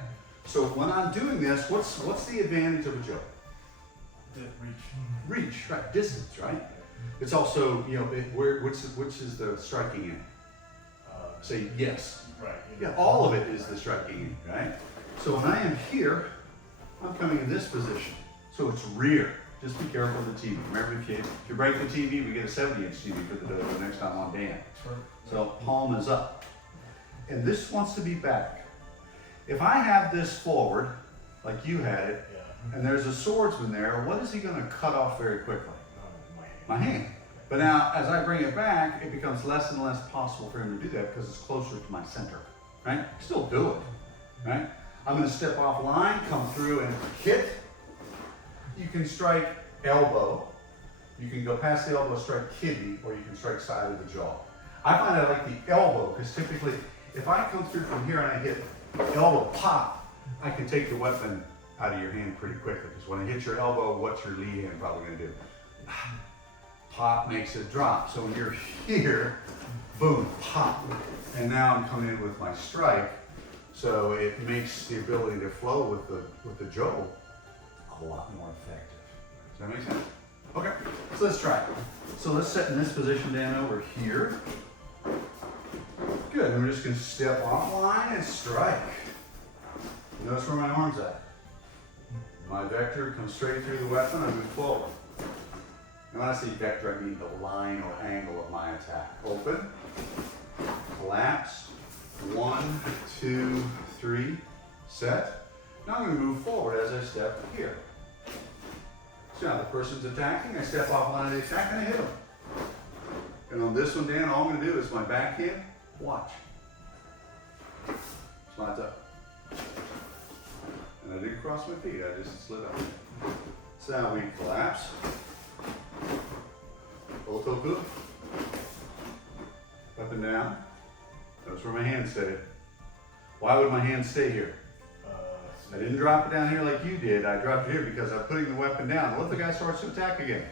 So when I'm doing this, what's the advantage of a jo? Reach. Reach, right? Distance, right? It's also, you know, which is the striking in? Say yes. Right. Yeah, all of it is the striking in, right? So when I am here, I'm coming in this position. So it's rear. Just be careful of the TV. Remember, if you break the TV, we get a 70-inch TV for the dojo next time on Dan. So palm is up. And this wants to be back. If I have this forward, like you had it, and there's a swordsman there, what is he going to cut off very quickly? My hand. But now, as I bring it back, it becomes less and less possible for him to do that because it's closer to my center, right? Still do it, right? I'm going to step off line, come through and hit. You can strike elbow. You can go past the elbow, strike kidney, or you can strike side of the jaw. I find I like the elbow because typically, if I come through from here and I hit elbow pop, I can take the weapon out of your hand pretty quickly because when I hit your elbow, what's your lead hand probably going to do? Pop makes it drop. So when you're here, boom, pop. And now I'm coming in with my strike. So it makes the ability to flow with the jo a lot more effective. Does that make sense? Okay, so let's try it. So let's set in this position down over here. Good, and we're just gonna step off line and strike. Notice where my arm's at. My vector comes straight through the weapon, I move forward. And when I say vector, I mean the line or angle of my attack. Open, collapse, 1, 2, 3, set. Now I'm going to move forward as I step here. So now the person's attacking, I step off line of attack and I hit them. And on this one, Dan, all I'm going to do is my backhand, watch. Slides up. And I didn't cross my feet, I just slid up. So now we collapse. Otoku. Up and down. That's where my hand stayed. Why would my hand stay here? I didn't drop it down here like you did. I dropped it here because I'm putting the weapon down. What if the guy starts to attack again?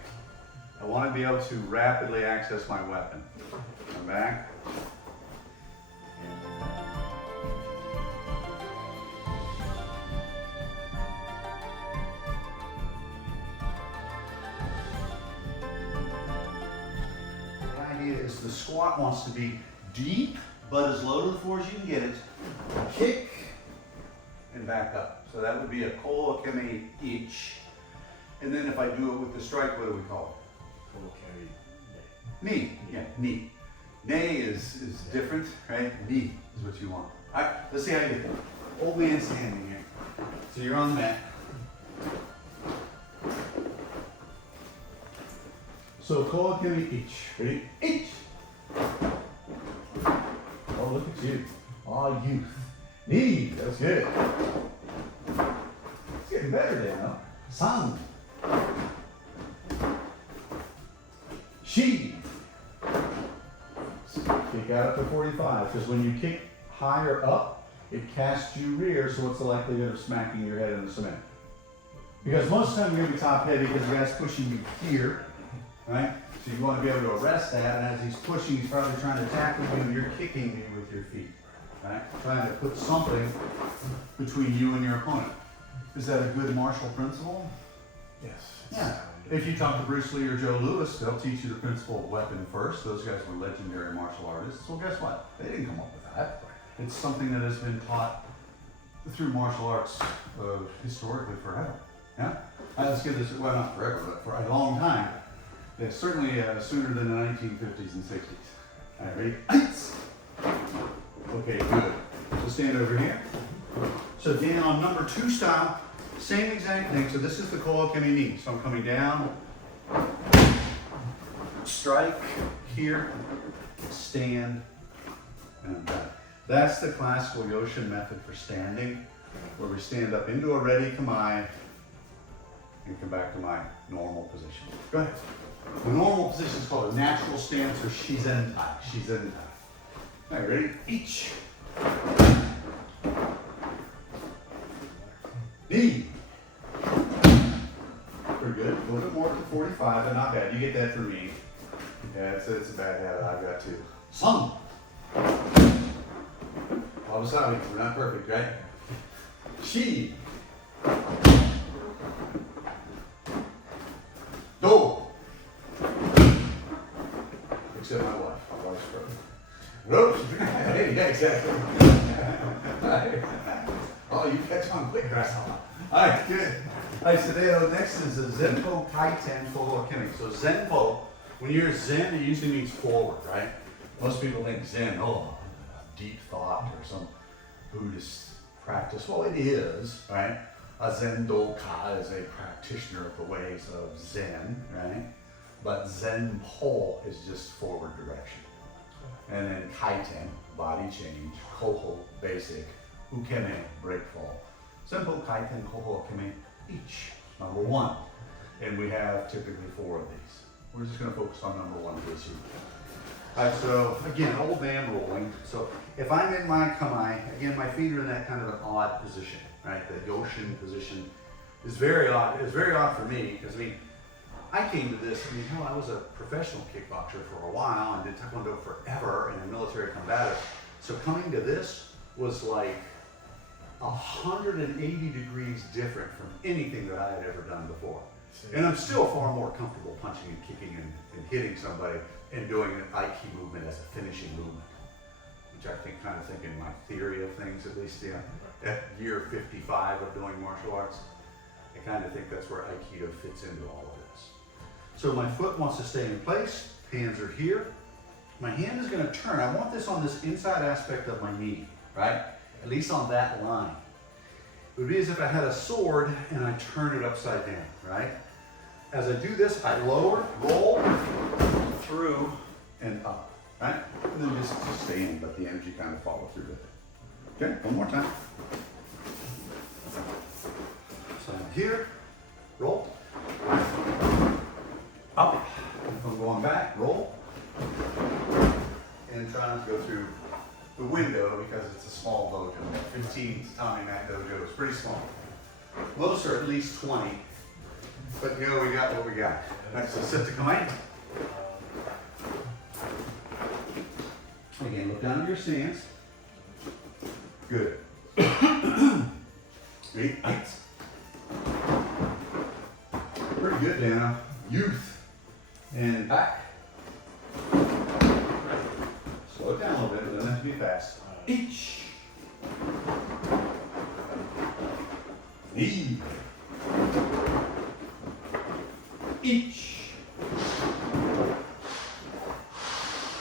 I want to be able to rapidly access my weapon. Come back. The idea is the squat wants to be deep, but as low to the floor as you can get it. Kick and back up. So that would be a koa keme ichi. And then if I do it with the strike, what do we call it? Koa keme Knee. Yeah, knee. Nay is different, right? Knee is what you want. All right, let's see how you do it. Old man standing here. So you're on the mat. So koa keme ichi. Ready? Ichi. Oh, look at you. Oh, youth. Knee. That's good. It's getting better now. San. Shi. Kick out up to 45, because when you kick higher up, it casts you rear, so what's the likelihood of smacking your head in the cement? Because most of the time you're going to be top heavy because the guy's pushing you here, right? So you want to be able to arrest that, and as he's pushing, he's probably trying to tackle you, and you're kicking me with your feet, right? Trying to put something between you and your opponent. Is that a good martial principle? Yes. Yeah. If you talk to Bruce Lee or Joe Louis, they'll teach you the principle of weapon first. Those guys were legendary martial artists. Well, guess what? They didn't come up with that. It's something that has been taught through martial arts historically forever. Yeah? Let's give this, well, not forever, but for a long time. Yeah, certainly sooner than the 1950s and 60s. All right, ready? Okay, good. So stand over here. So Dan, on number 2 style, same exact thing. So this is the koa keme knee. So I'm coming down, strike here, stand, and I'm done. That's the classical Yoshin method for standing, where we stand up into a ready kamae and come back to my normal position. Go ahead. The normal position is called a natural stance or shizentai. Shizentai. All right, ready? Each. Knee. Pretty good. A little bit more to 45, but not bad. You get that from me. Yeah, it's a bad habit I've got too. Sun. Wabi-sabi. We're not perfect, right? Shi. Do. Except my wife. My wife's perfect. Ropes. Yeah, exactly. Oh, you catch on quick, grasshopper. All right, good. All right, so the next is the Zenpo Kaiten Koa Keme. So Zenpo, when you're Zen, it usually means forward, right? Most people think Zen, oh, deep thought or some Buddhist practice. Well, it is, right? A Zendoka is a practitioner of the ways of Zen, right? But Zenpo is just forward direction. And then Kaiten, body change, Koho, basic, Ukeme, breakfall. Zenpo, Kaiten, Koho, Ukeme, each. Number 1. And we have typically 4 of these. We're just going to focus on number 1 for this evening. All right, so again, old man rolling. So if I'm in my kamae, again, my feet are in that kind of an odd position, right? The Yoshin position is very odd. It's very odd for me because, I mean, I came to this, I was a professional kickboxer for a while and did taekwondo forever and a military combatant. So coming to this was like 180 degrees different from anything that I had ever done before. And I'm still far more comfortable punching and kicking and hitting somebody and doing an Aikido movement as a finishing movement, which I think in my theory of things, at least at year 55 of doing martial arts, I kind of think that's where Aikido fits into all of this. So my foot wants to stay in place, hands are here. My hand is going to turn. I want this on this inside aspect of my knee, right? At least on that line. It would be as if I had a sword and I turn it upside down, right? as I do this, I lower, roll through and up, right? And then just stay in, let the energy kind of follow through with it. Okay, one more time. So I'm here, roll, up. I'm going back, roll, and try not to go through the window because it's a small dojo. 15 Tommy Mac dojo is pretty small. Most are at least 20, but you know we got what we got. Next is sit to command. Again, look down at your stance. Good. Eight. Pretty good, Dana. Youth. And back. Slow it down a little bit, it doesn't have to be fast. Each. Knee. Each.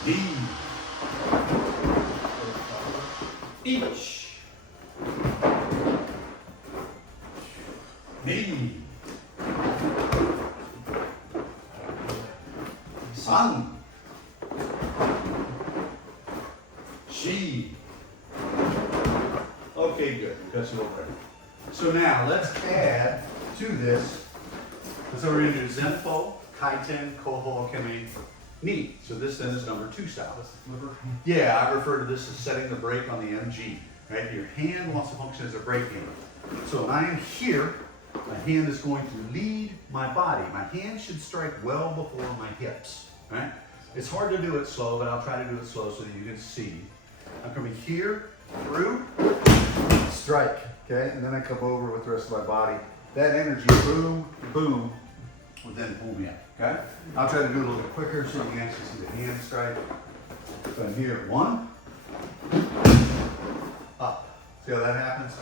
Knee. Each. Knee. Sun. She. Okay, good. That's a little better. So now let's add to this. So we're going to do Zenpo, Kaiten, Koho, Kemi, Ni. So this then is number 2 style. Yeah, I refer to this as setting the brake on the MG. Right? Your hand wants to function as a brake hand. So when I am here, my hand is going to lead my body. My hand should strike well before my hips. Right? It's hard to do it slow, but I'll try to do it slow so that you can see. I'm coming here, through, strike. Okay, and then I come over with the rest of my body. That energy, boom, boom, will then pull me up. Okay? I'll try to do it a little bit quicker so you can actually see the hand strike. So I'm here, 1, up. See how that happens?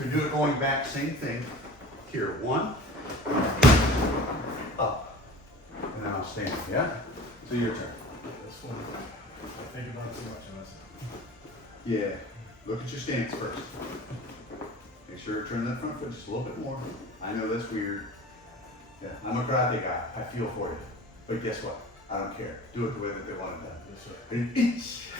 We do it going back, same thing. Here, 1, up. And then I'll stand, yeah? So your turn. This one, I think about it too much on this. Yeah, look at your stance first. Make sure to turn that front foot just a little bit more. I know that's weird. Yeah, I'm a karate guy. I feel for you. But guess what? I don't care. Do it the way that they want it done. Yes, sir. And each.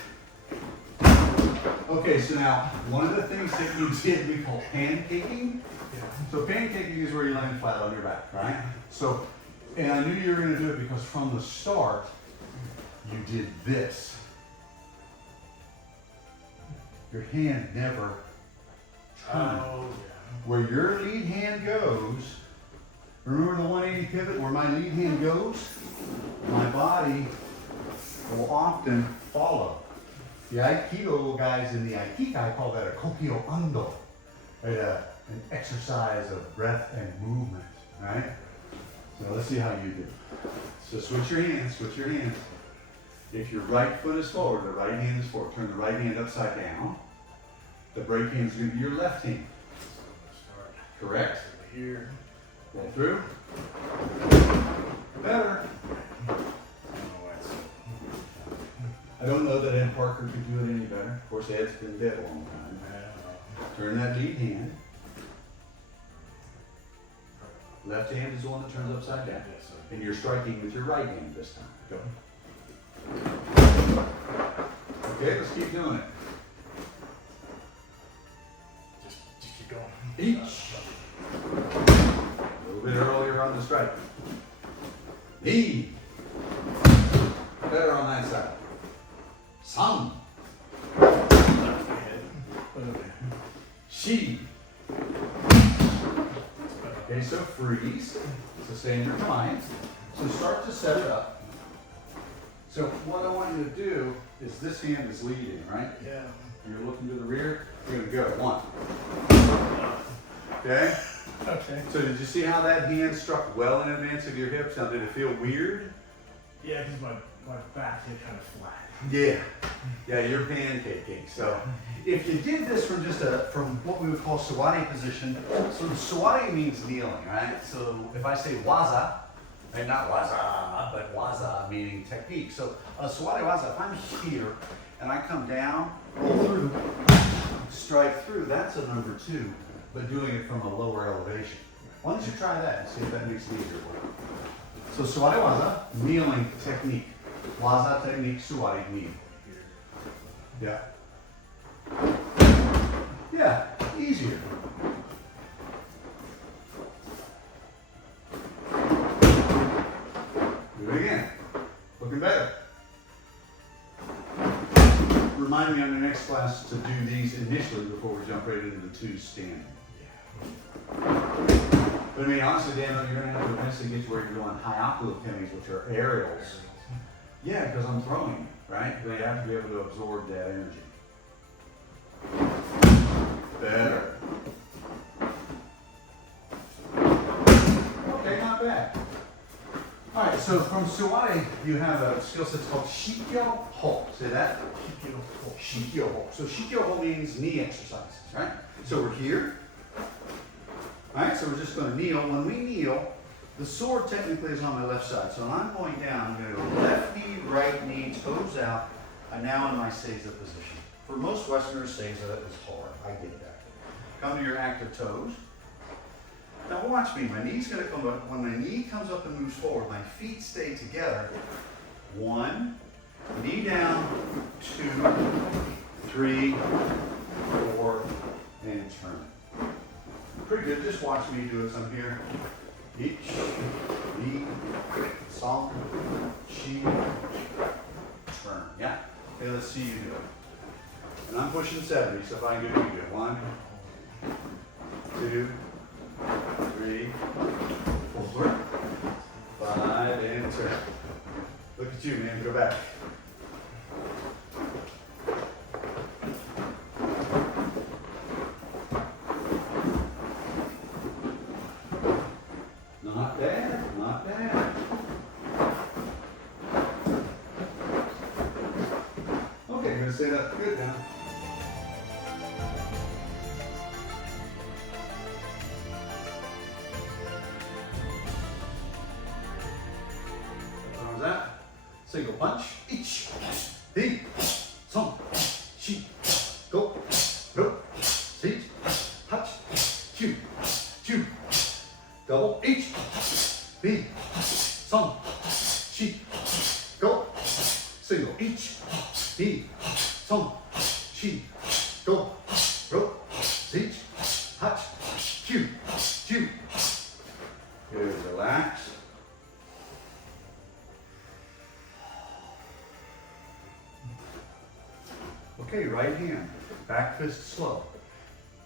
Okay, so now, one of the things that you did we call pancaking. Yeah. So pancaking is where you land flat on your back, right? So, and I knew you were going to do it because from the start, you did this. Your hand never turned. Oh, yeah. Where your lead hand goes, remember the 180 pivot where my lead hand goes? My body will often follow. The Aikido guys in the Aikikai call that a kokyo ando, right? An exercise of breath and movement, right? So let's see how you do. So switch your hands, switch your hands. If your right foot is forward, the right hand is forward. Turn the right hand upside down. The brake hand is going to be your left hand. Start Correct? here. Roll through. Better. I don't know that Ed Parker could do it any better. Of course, Ed's been dead a long time. Turn that lead hand. Left hand is the one that turns upside down. Yes, sir. And you're striking with your right hand this time. Go. Okay, let's keep doing it. Just keep going. Each. A little bit earlier on the strike. Knee. Better on that side. Sun. She. Okay, so freeze. So stay in your mind. So start to set it up. So what I want you to do is this hand is leading, right? Yeah. You're looking to the rear. You're going to go. 1. Okay? Okay. So did you see how that hand struck well in advance of your hips? Now, did it feel weird? Yeah, because my back hit kind of flat. Yeah. Yeah, you're pancaking. So if you did this from from what we would call sawari position, so the sawari means kneeling, right? So if I say waza, and not waza, but waza meaning technique. So sawari waza, if I'm here and I come down, roll through, strike through, that's a number 2, but doing it from a lower elevation. Why don't you try that and see if that makes it easier for you? So Suwari Waza, kneeling technique. Waza technique, Suwari, kneel. Yeah. Yeah, easier. Do it again. Looking better. Remind me on the next class to do these initially before we jump right into the two standing. But I mean, honestly, Daniel, you're going to have to eventually get to where you're doing hyaku pennies, which are aerials. Yeah, because I'm throwing, right? They have to be able to absorb that energy. Better. Okay, not bad. All right, so from Suwari, you have a skill set called Shikyo Ho. Say that? Shikyo Ho. Shikyo Ho. So Shikyo Ho means knee exercises, right? So we're here. All right, so we're just going to kneel. When we kneel, the sword technically is on my left side. So when I'm going down, I'm going to go left knee, right knee, toes out. I'm now in my Seiza position. For most Westerners, Seiza is hard. I get that. Come to your active toes. Now watch me. My knee's going to come up. When my knee comes up and moves forward, my feet stay together. 1, knee down, 2, 3, 4, and turn. Pretty good. Just watch me do it. So I'm here. Ich, Ni, Song, Shi, turn. Yeah? Okay, let's see you do it. And I'm pushing 70, so if I can do it, you do it. 1, 2, 3, 4, 5, and turn. Look at you, man. Go back. Not bad, not bad. Okay, I'm going to say that good now. What was that? Single punch. Ich, Hi, Song, Shi, Go, Go, Sit, Touch, Q, Q. Double H, B, Song, Shi, Go, single H, B, Song, Shi, Go, Ro, Sit, Touch, Q, Q. Good, relax. Okay, right hand, back fist slow.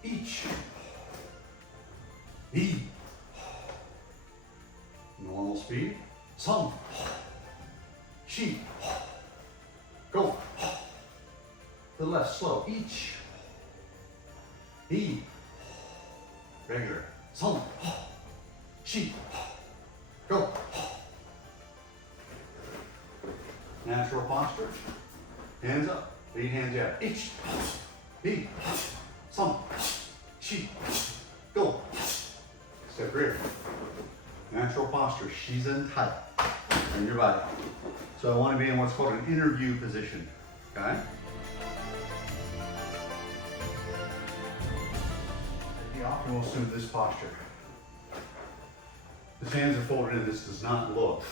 Each, E. Normal speed. Song, Shi, Go. The left slow. Each, E. Regular. Song, Shi, Go. Natural posture. Hands up. Lead hands out. Each, E. Song, Shi, Go. Step rear. Natural posture, shizen tight in your body. So I want to be in what's called an interview position, okay? The optimal suit this posture. His hands are folded in. This does not look,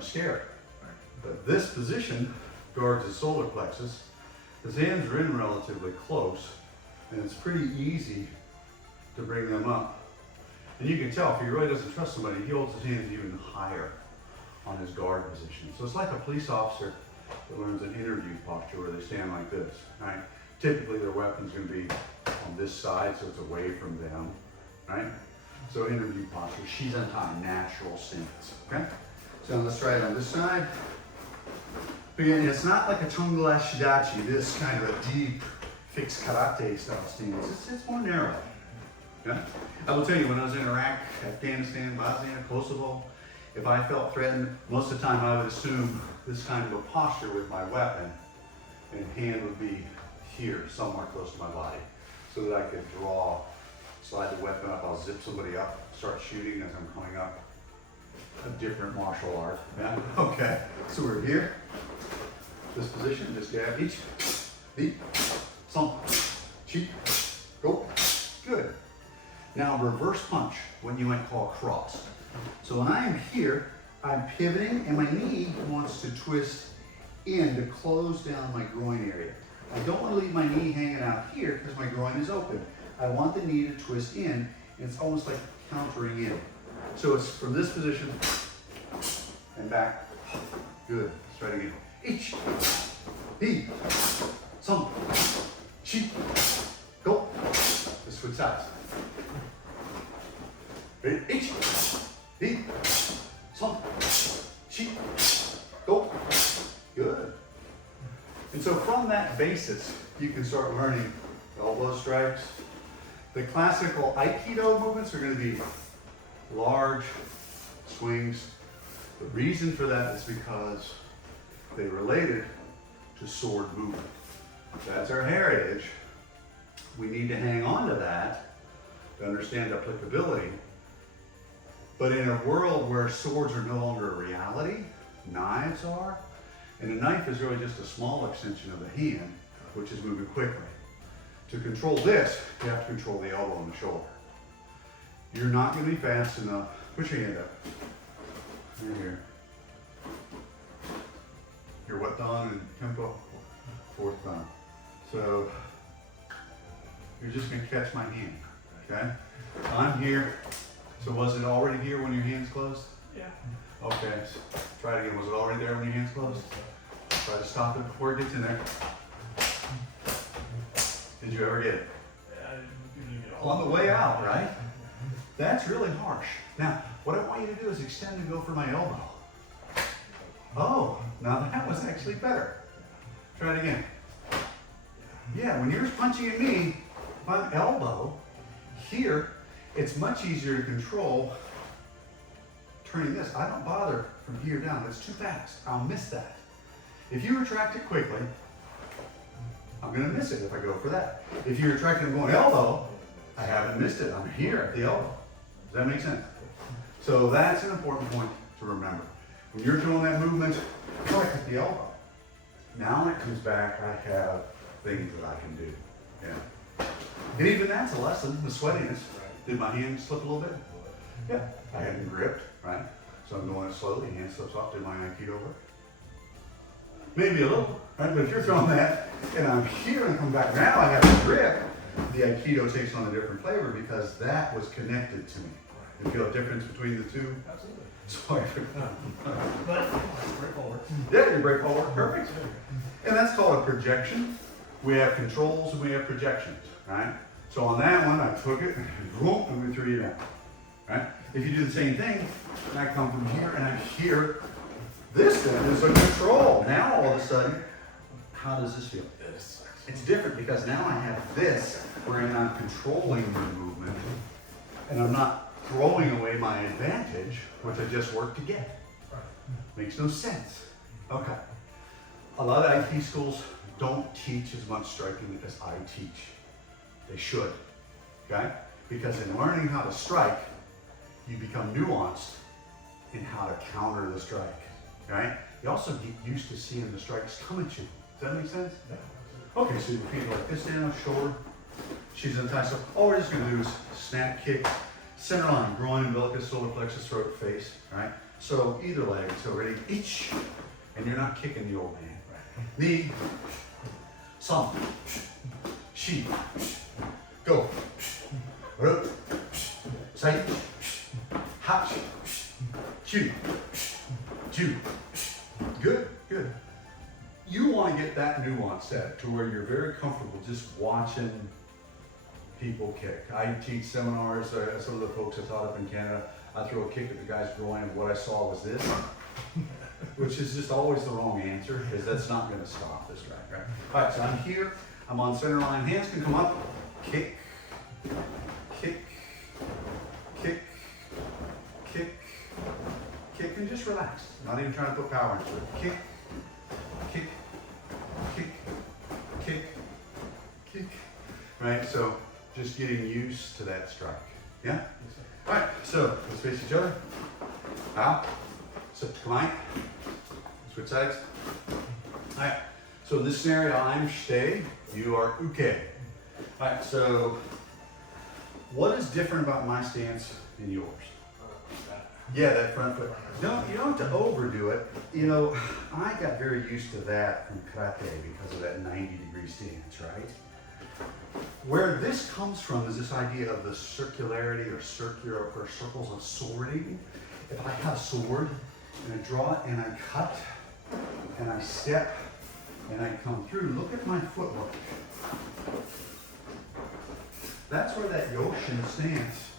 scary. But this position guards his solar plexus. His hands are in relatively close, and it's pretty easy to bring them up. And you can tell if he really doesn't trust somebody, he holds his hands even higher on his guard position. So it's like a police officer that learns an interview posture where they stand like this, right? Typically their weapon's gonna be on this side, so it's away from them, right? So interview posture, shizen tai, natural stance, okay? So let's try it on this side. Again, it's not like a Tongla Shidachi, this kind of a deep, fixed karate style stance. It's more narrow. Yeah? I will tell you, when I was in Iraq, Afghanistan, Bosnia, Kosovo, if I felt threatened, most of the time I would assume this kind of a posture with my weapon, and hand would be here, somewhere close to my body, so that I could slide the weapon up, I'll zip somebody up, start shooting as I'm coming up. A different martial art. Yeah? Okay, so we're here. This position, just grab each, beat, song, cheek, go. Good. Now reverse punch, what you might call cross. So when I am here, I'm pivoting and my knee wants to twist in to close down my groin area. I don't want to leave my knee hanging out here because my groin is open. I want the knee to twist in, and it's almost like countering in. So it's from this position and back. Good. Let's try it again. Ich, he, some, chi, go. Let's switch sides. Ready? Ich, he, some, chi, go. Good. And so from that basis, you can start learning elbow strikes. The classical Aikido movements are going to be large swings. The reason for that is because they related to sword movement. That's our heritage. We need to hang on to that to understand applicability. But in a world where swords are no longer a reality, knives are, and a knife is really just a small extension of the hand, which is moving quickly. To control this, you have to control the elbow and the shoulder. You're not going to be fast enough. Put your hand up. Right here. You're what, Dan and Kenpo? Fourth Dan. So you're just going to catch my hand, okay? I'm here. So was it already here when your hands closed? Yeah. Okay, so try it again. Was it already there when your hands closed? Try to stop it before it gets in there. Did you ever get it? On the way out, right? That's really harsh. Now, what I want you to do is extend and go for my elbow. Oh, now that was actually better. Try it again. Yeah, when you're punching at me, my elbow, here, it's much easier to control turning this. I don't bother from here down. That's too fast. I'll miss that. If you retract it quickly, I'm going to miss it if I go for that. If you retract it and going elbow, I haven't missed it. I'm here at the elbow. Does that make sense? So that's an important point to remember. When you're doing that movement, right at the elbow. Now when it comes back, I have things that I can do. Yeah. And even that's a lesson, the sweatiness. Did my hand slip a little bit? Yeah. I hadn't gripped, right? So I'm going it slowly, hand slips off, did my Aikido work? Maybe a little, right? But if you're throwing that and I'm here and come back, now I have a grip, the Aikido takes on a different flavor because that was connected to me. You feel a difference between the two? Absolutely. Sorry. But break forward. Yeah, you break forward, perfect. And that's called a projection. We have controls and we have projections, right? So on that one, I took it, boom, and we threw you down, right? If you do the same thing, and I come from here and I'm here, this then is a control. Now all of a sudden, how does this feel? It's different because now I have this, wherein I'm controlling the movement, and I'm not throwing away my advantage, which I just worked to get. Makes no sense. Okay. A lot of IT schools don't teach as much striking as I teach. They should, okay? Because in learning how to strike, you become nuanced in how to counter the strike, right? You also get used to seeing the strikes come at you. Does that make sense? Okay, so your feet like this down, shoulder. She's in tie. So all we're just gonna do is snap, kick, center line, groin, umbilicus, solar plexus, throat, face, right? So either leg, so ready, each, and you're not kicking the old man. Knee, some, she, go, rope, side, hop, chew, chew. Good, good. You want to get that nuance set to where you're very comfortable just watching people kick. I teach seminars, some of the folks I taught up in Canada, I throw a kick at the guy's groin and what I saw was this, which is just always the wrong answer because that's not going to stop this guy, right? All right, so I'm here, I'm on center line, hands can come up, kick, kick, kick, kick, kick, and just relax. Not even trying to put power into it. Kick, kick, kick, kick, kick, right? So just getting used to that strike, yeah? All right, so let's face each other. Out, sit to kamae, switch sides. All right, so in this scenario, I'm shite, you are uke. All right, so What is different about my stance and yours? That. Yeah, that front foot. You don't have to overdo it. You know, I got very used to that from karate because of that 90-degree stance, right? Where this comes from is this idea of the circularity or circular or circles of swording. If I have a sword and I draw it and I cut and I step and I come through, look at my footwork. That's where that Yoshin stance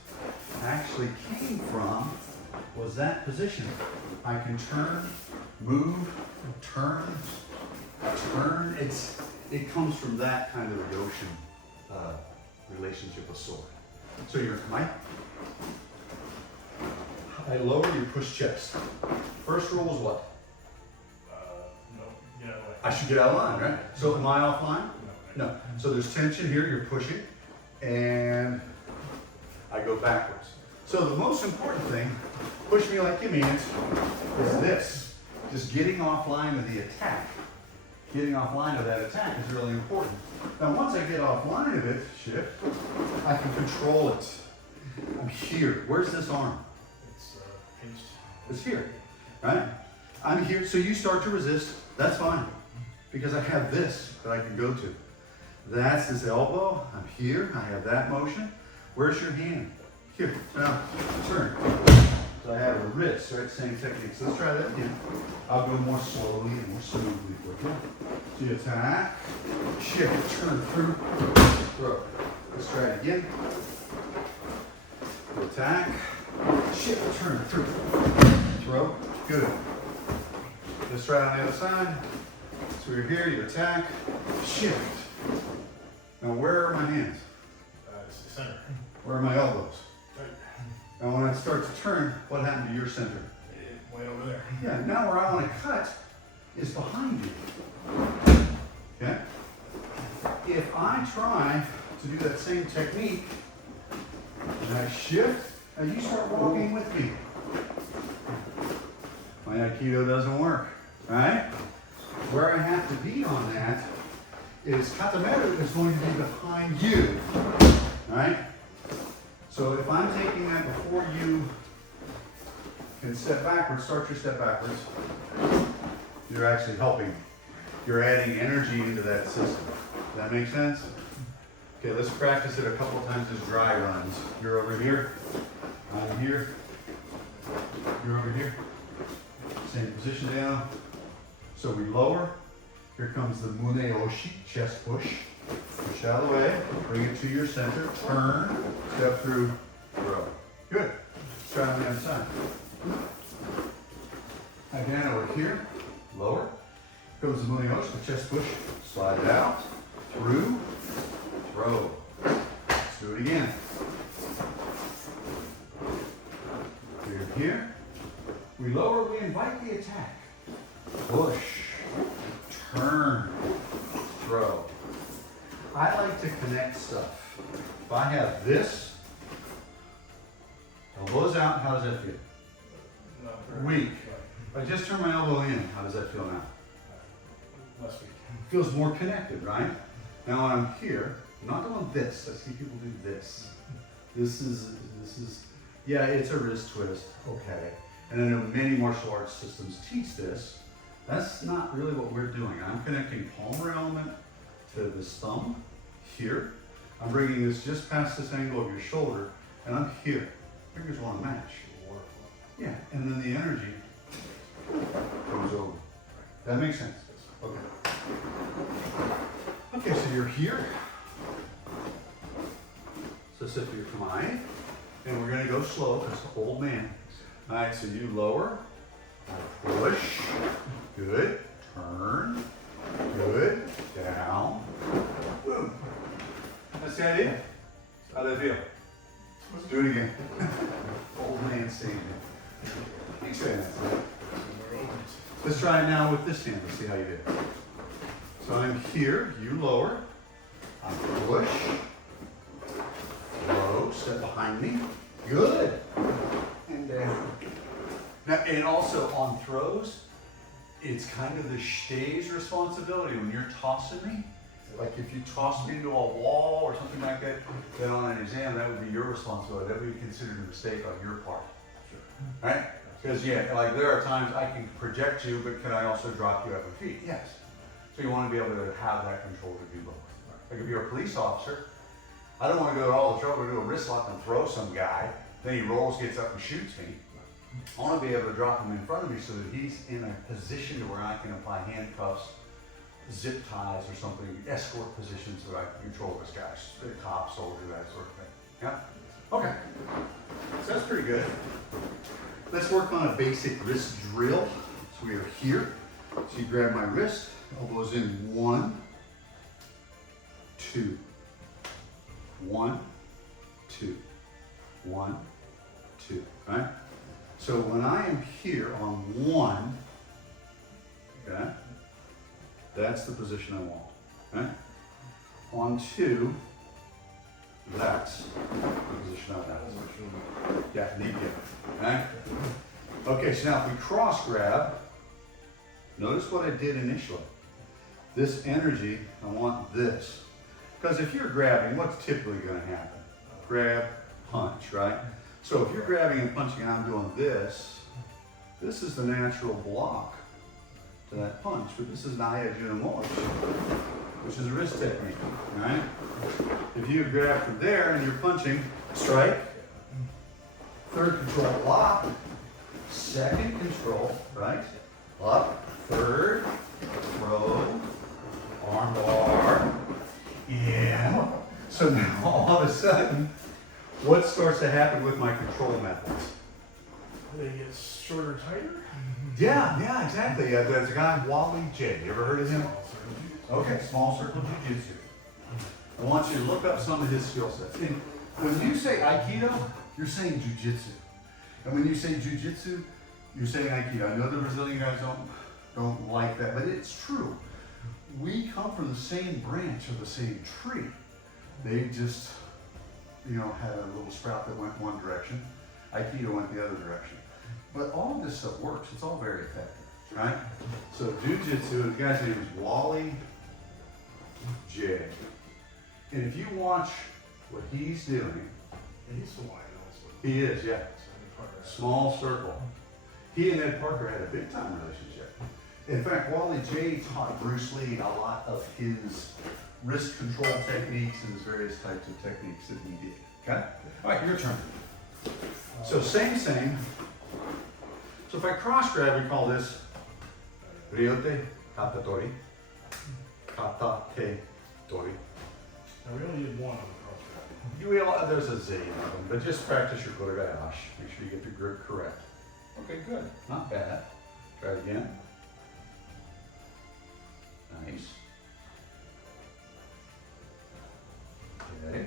actually came from, was that position. I can turn, move, turn, turn. It comes from that kind of a Yoshin relationship with sword. So you're Mike. I lower, you push chest. First rule is what? No, get out of the way. I should get out of line, right? So am I off line? No. No. So there's tension here, you're pushing, and I go backwards. So the most important thing, push me like you mean it, is this. Just getting offline of the attack. Getting offline of that attack is really important. Now once I get offline of it, shift, I can control it. I'm here. Where's this arm? It's pinched. It's here, right? I'm here, so you start to resist, that's fine. Because I have this that I can go to. That's this elbow, I'm here, I have that motion. Where's your hand? Here, now, turn. So I have a wrist, right, same technique. So let's try that again. I'll go more slowly and more smoothly for you. So you attack, shift, turn through, throw. Let's try it again. Attack, shift, turn through, throw, good. Let's try it on the other side. So you're here, you attack, shift. Now where are my hands? It's the center. Where are my elbows? Right. Now when I start to turn, what happened to your center? Way over there. Yeah, now where I want to cut is behind you. Okay? If I try to do that same technique, and I shift, and you start walking with me. My Aikido doesn't work, right? Where I have to be on that is Katameru is going to be behind you, right? So if I'm taking that before you can step backwards, start your step backwards, you're actually helping. You're adding energy into that system. Does that make sense? Okay, let's practice it a couple times as dry runs. You're over here, I'm here, you're over here. Same position down. So we lower. Here comes the Mune Oshi, chest push. Push out of the way, bring it to your center, turn, step through, throw. Good. Let's try on the other side. Again, over here, lower. Here comes the Mune Oshi, the chest push. Slide it out, through, throw. Let's do it again. Here. We lower, we invite the attack. Push, turn, throw. I like to connect stuff. If I have this, elbows out, how does that feel? Not very Weak. If I just turn my elbow in, how does that feel now? Less weak. It feels more connected, right? Now when I'm here, I'm not doing this. I see people do this. This is, yeah, it's a wrist twist, okay. And I know many martial arts systems teach this. That's not really what we're doing. I'm connecting palmar element to this thumb here. I'm bringing this just past this angle of your shoulder, and I'm here. Fingers want to match. Yeah, and then the energy goes over. That makes sense? Okay. Okay, so you're here. So sit for your kamae. And we're going to go slow because the old man. All right, so you lower, push, good, turn, good, down, boom. That's the idea. How does that feel? Let's do it again. Old man standing. Keep saying that. Let's try it now with this hand. Let's see how you do. So I'm here, you lower, I push, throw, step behind me, good. And down. Now, and also on throws, it's kind of the shtei's responsibility when you're tossing me Like if you tossed me into a wall or something like that, then on an exam, that would be your responsibility. That would be considered a mistake on your part. Sure. Right? Because yeah, like there are times I can project you, but can I also drop you at my feet? Yes. So you want to be able to have that control to do both. Like if you're a police officer, I don't want to go to all the trouble to do a wrist lock and throw some guy, then he rolls, gets up and shoots me. I want to be able to drop him in front of me so that he's in a position to where I can apply handcuffs, zip ties or something, escort positions so that I can control this guy, a cop, soldier, that sort of thing. Yeah? Okay. So that's pretty good. Let's work on a basic wrist drill. So we are here. So you grab my wrist, elbows in 1, 2. 1, 2. 1, 2. Right? So when I am here on 1, okay, that's the position I want. Okay? On 2, that's the position I want. Yeah, knee kick. Okay? Okay, so now if we cross grab, notice what I did initially. This energy, I want this. Because if you're grabbing, what's typically going to happen? Grab, punch, right? So if you're grabbing and punching and I'm doing this is the natural block to that punch, but this is Naya-Junamori, which is a wrist technique, right? If you grab from there and you're punching, strike, third control, lock, second control, right? Up, third, throw, arm bar, in. So now all of a sudden, what starts to happen with my control methods? They get shorter, tighter? Yeah, exactly. There's a guy, Wally J. You ever heard of him? Okay, small circle jiu-jitsu. I want you to look up some of his skill sets. And when you say Aikido, you're saying jiu-jitsu. And when you say jiu-jitsu, you're saying Aikido. I know the Brazilian guys don't like that, but it's true. We come from the same branch of the same tree. They just, had a little sprout that went one direction. Aikido went the other direction. But all of this stuff works. It's all very effective, right? So jiu-jitsu, the guy's name is Wally J. And if you watch what he's doing, And he's Hawaiian also. he is, yeah. Small circle. He and Ed Parker had a big time relationship. In fact, Wally J taught Bruce Lee a lot of his wrist control techniques and his various types of techniques that he did. Okay? All right, your turn. So same. So if I cross grab, we call this Ryote Katatori. Katatori. Now we only did one on the cross. You will, there's a zillion of them, but just practice your koregayashi. Make sure you get the grip correct. Okay, good. Not bad. Try it again. Nice. Okay.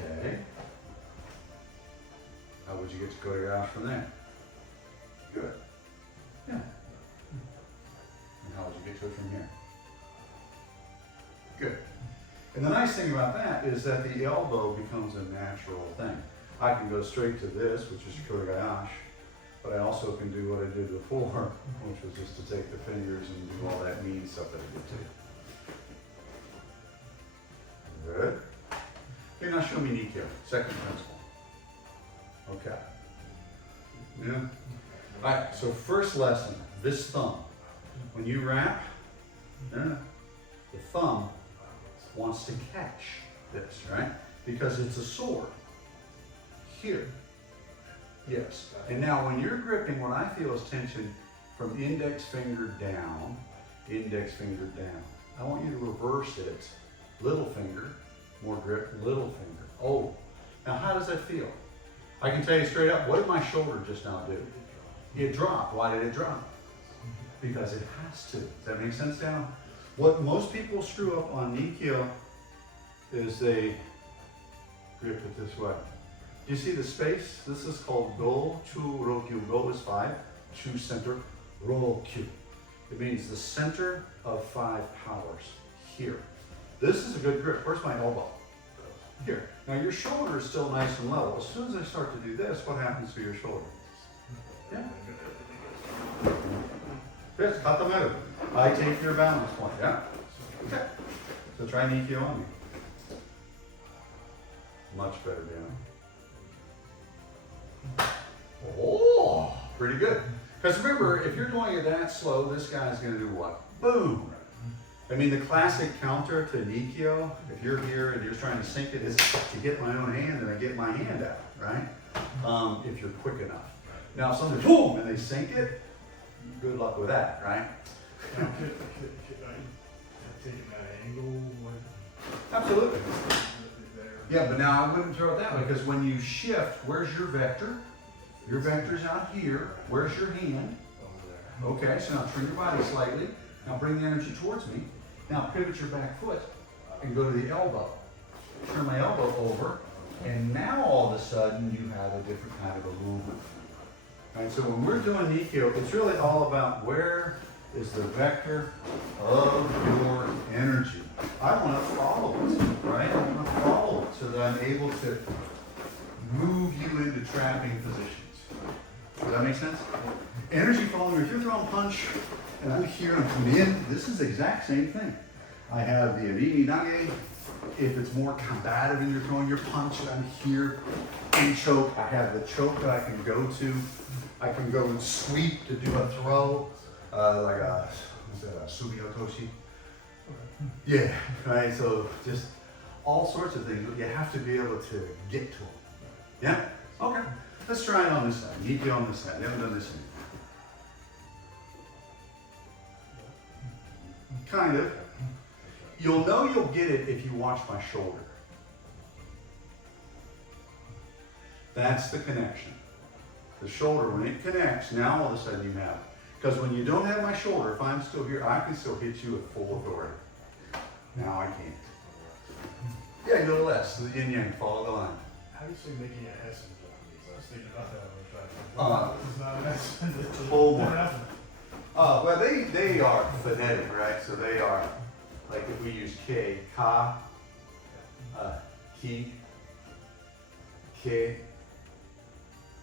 Okay. How would you get to koregayashi from there? Good. Yeah. And how would you get to it from here? Good. And the nice thing about that is that the elbow becomes a natural thing. I can go straight to this, which is koregayashi, but I also can do what I did before, which was just to take the fingers and do all that mean stuff that I did too. Good. Okay, now show me Nikyo, second principle. Okay. Yeah. All right, so first lesson, this thumb. When you wrap, the thumb wants to catch this, right? Because it's a sword. Here. Yes. And now when you're gripping, what I feel is tension from index finger down, I want you to reverse it. Little finger, more grip, little finger. Oh, now how does that feel? I can tell you straight up, what did my shoulder just now do? It dropped. Why did it drop? Because it has to. Does that make sense now? What most people screw up on Nikyo is they grip it this way. Do you see the space? This is called Go, Chu, Rokyu. Go is 5, Chu center, Rokyu. It means the center of 5 powers, here. This is a good grip. Where's my elbow? Here. Now your shoulder is still nice and level. As soon as I start to do this, what happens to your shoulder? Yeah. Yes, katamaru. I take your balance point, yeah? Okay. So try Nikyo on me. Much better, Dan. Oh, pretty good. Because remember, if you're doing it that slow, this guy's going to do what? Boom. I mean, the classic counter to Nikyo, if you're here and you're trying to sink it, is to get my own hand and I get my hand out, right? If you're quick enough. Now, if somebody, boom, and they sink it, good luck with that, right? Could I take it at an angle? Absolutely. There. Yeah, but now I wouldn't throw it that way because when you shift, where's your vector? Your vector's out here. Where's your hand? Over there. Okay, so now turn your body slightly. Now bring the energy towards me. Now pivot your back foot and go to the elbow. Turn my elbow over, and now all of a sudden you have a different kind of a movement. Right, so when we're doing Nikyo, it's really all about where is the vector of your energy. I want to follow it, right? I want to follow it so that I'm able to move you into trapping positions. Does that make sense? Energy following, if you're throwing punch and I'm here and I'm coming in, this is the exact same thing. I have the Avini Nage. If it's more combative and you're throwing your punch, I'm here in choke. I have the choke that I can go to. I can go and sweep to do a throw, like a Subiotoshi. Yeah, right, so just all sorts of things, but you have to be able to get to them. Yeah? Okay, let's try it on this side. Nikyo on this side. You haven't done this yet. Kind of. You'll know you'll get it if you watch my shoulder. That's the connection. The shoulder, when it connects, now all of a sudden you have it. Because when you don't have my shoulder, if I'm still here, I can still hit you with full authority. Now I can't. Yeah, go less. The yin yang, follow the line. How do you say making a S in Japanese? I was thinking about that when it's not an S. Hold on. What happened? Well, they are phonetic, right? So they are, like if we use K, ka, ki, ke,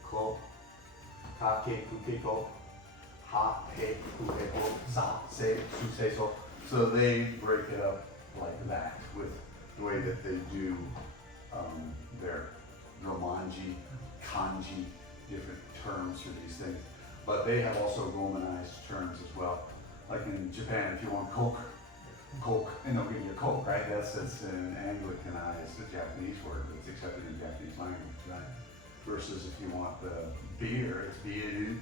ko, ka, ke, ku, ke, ko, ha, he, ku, he, ho, sa, se, su, se, so. So they break it up like that with the way that they do their romanji, kanji, different terms for these things. But they have also Romanized terms as well. Like in Japan, if you want Coke, and they'll give you a Coke, right? That's an Anglicanized Japanese word that's accepted in Japanese language, right? Versus if you want the beer, it's bieru.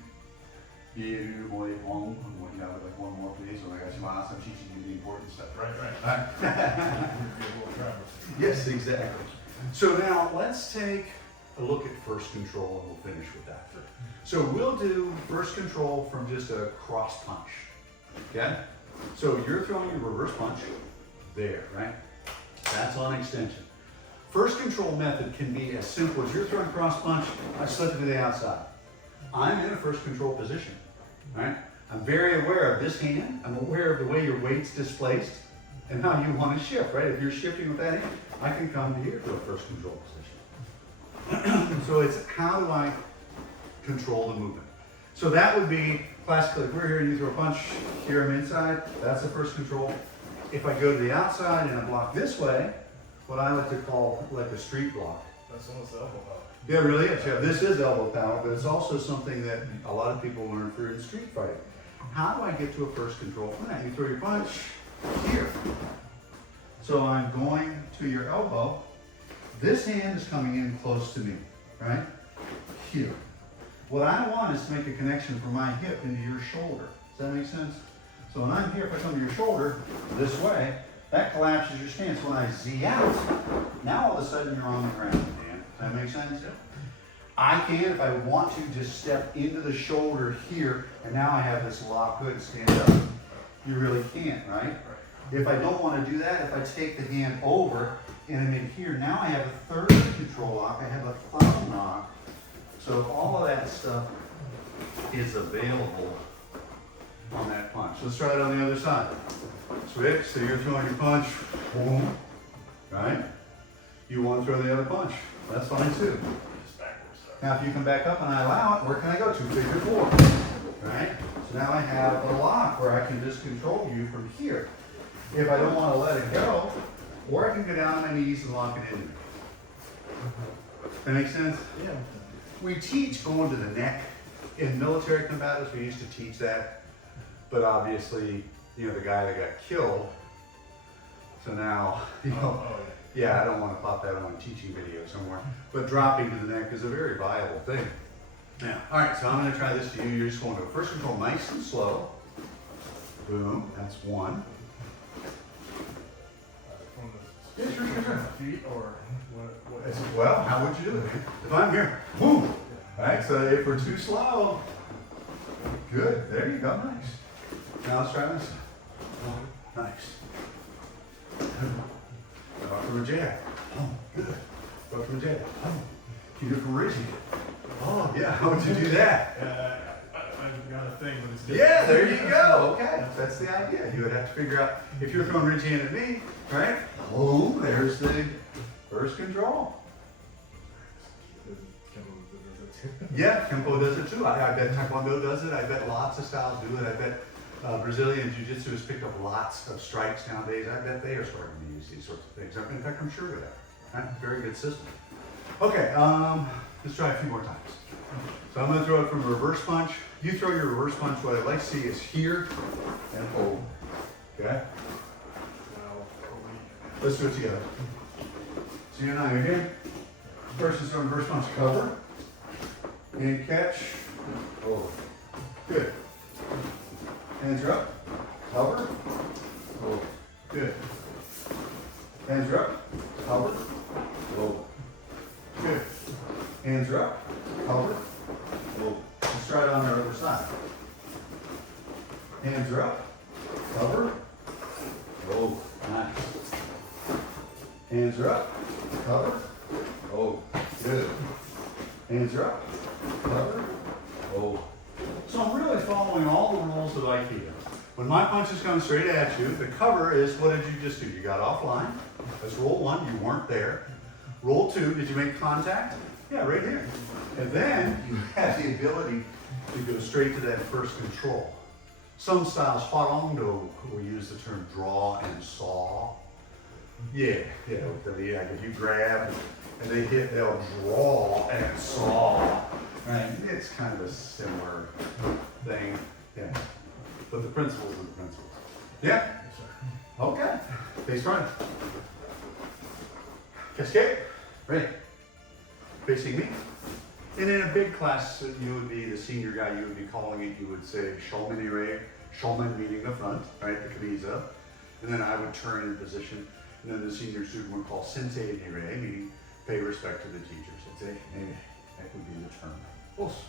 Bieru, moi, pong, you know, like one more please, onegaishimasu. I'm teaching you the important stuff. Right. Yes, exactly. So now let's take a look at first control and we'll finish with that. So we'll do first control from just a cross punch. Okay? So you're throwing your reverse punch there, right? That's on extension. First control method can be as simple as you're throwing cross punch, I slip it to the outside. I'm in a first control position, right? I'm very aware of this hand. I'm aware of the way your weight's displaced and how you want to shift, right? If you're shifting with that hand, I can come to here to a first control position. So it's how do I control the movement? So that would be classically, if we're here and you throw a punch, here I'm inside, that's the first control. If I go to the outside and I block this way, what I like to call like a street block. That's almost elbow power. Yeah, it really is. Yeah, this is elbow power, but it's also something that a lot of people learn through in street fighting. How do I get to a first control from that? You throw your punch here. So I'm going to your elbow. This hand is coming in close to me, right? Here. What I want is to make a connection from my hip into your shoulder. Does that make sense? So when I'm here, if I come to your shoulder this way, that collapses your stance. When I Z out, now all of a sudden you're on the ground, Dan. Does that make sense? I can, if I want to, just step into the shoulder here, and now I have this lock hood stand up. You really can't, right? If I don't want to do that, if I take the hand over and I'm in here, now I have a third control lock. I have a thumb lock. So if all of that stuff is available on that punch. Let's try it on the other side. Switch, so you're throwing your punch, boom, right? You want to throw the other punch. That's fine too. Just backwards. Now if you come back up and I allow it, where can I go to? Figure four, right? So now I have a lock where I can just control you from here. If I don't want to let it go, or I can go down on my knees and lock it into me. That makes sense? Yeah. We teach going to the neck. In military combatives, we used to teach that. But obviously, you know, the guy that got killed. So now, you know, yeah, I don't want to pop that on a teaching video somewhere. But dropping to the neck is a very viable thing. Now, all right, so I'm going to try this to you. You're just going to first control nice and slow. Boom, that's one. From Yeah, sure. the feet or what? Well, how would you do it? If I'm here, boom. All right, so if we're too slow, good. There you go, nice. Now let's try this. Nice. Go out from a jab. Oh, good. Go out from a jab. Oh, can you do it from rigid? Oh, yeah. How would you do that? I've got a thing, but it's different. Yeah, there you go. Okay, that's the idea. You would have to figure out if you're throwing rigid hand at me, right? Boom. There's the first control. Yeah, Kenpo does it too. I bet Taekwondo does it. I bet lots of styles do it. I bet Brazilian Jiu-Jitsu has picked up lots of strikes nowadays. I bet they are starting to use these sorts of things. In fact, I'm sure of that. Right? Very good system. Okay, let's try a few more times. So I'm going to throw it from a reverse punch. You throw your reverse punch. What I'd like to see is here and hold. Okay? Let's do it together. So you and I are here. First is throwing reverse punch. Cover. And catch. Oh. Good. Hands are up. Cover. Oh. Good. Hands are up. Cover. Oh. Good. Hands are up. Cover. Oh. Let's try it on our other side. Hands are up. Cover. Oh. Nice. Hands are up. Cover. Oh. Good. Hands are up. Cover. Oh. So I'm really following all the rules of Aikido. When my punches come straight at you, the cover is, what did you just do? You got offline. That's roll one, you weren't there. Roll two, did you make contact? Yeah, right here. And then you have the ability to go straight to that first control. Some styles, Farondo, will use the term draw and saw. Yeah, if you grab and they hit, they'll draw and saw. Right? It's kind of a similar thing. Yeah. But the principles are the principles. Yeah? Yes, sir. Okay. Face front. Cascade. Ready. Facing me. And in a big class, you would be the senior guy, you would be calling it, you would say Shomen-ire, Shomen meaning the front, right? The knees up. And then I would turn in position. And then the senior student would call Sensei-ire, meaning pay respect to the teacher. Sensei, maybe that would be the term. Awesome.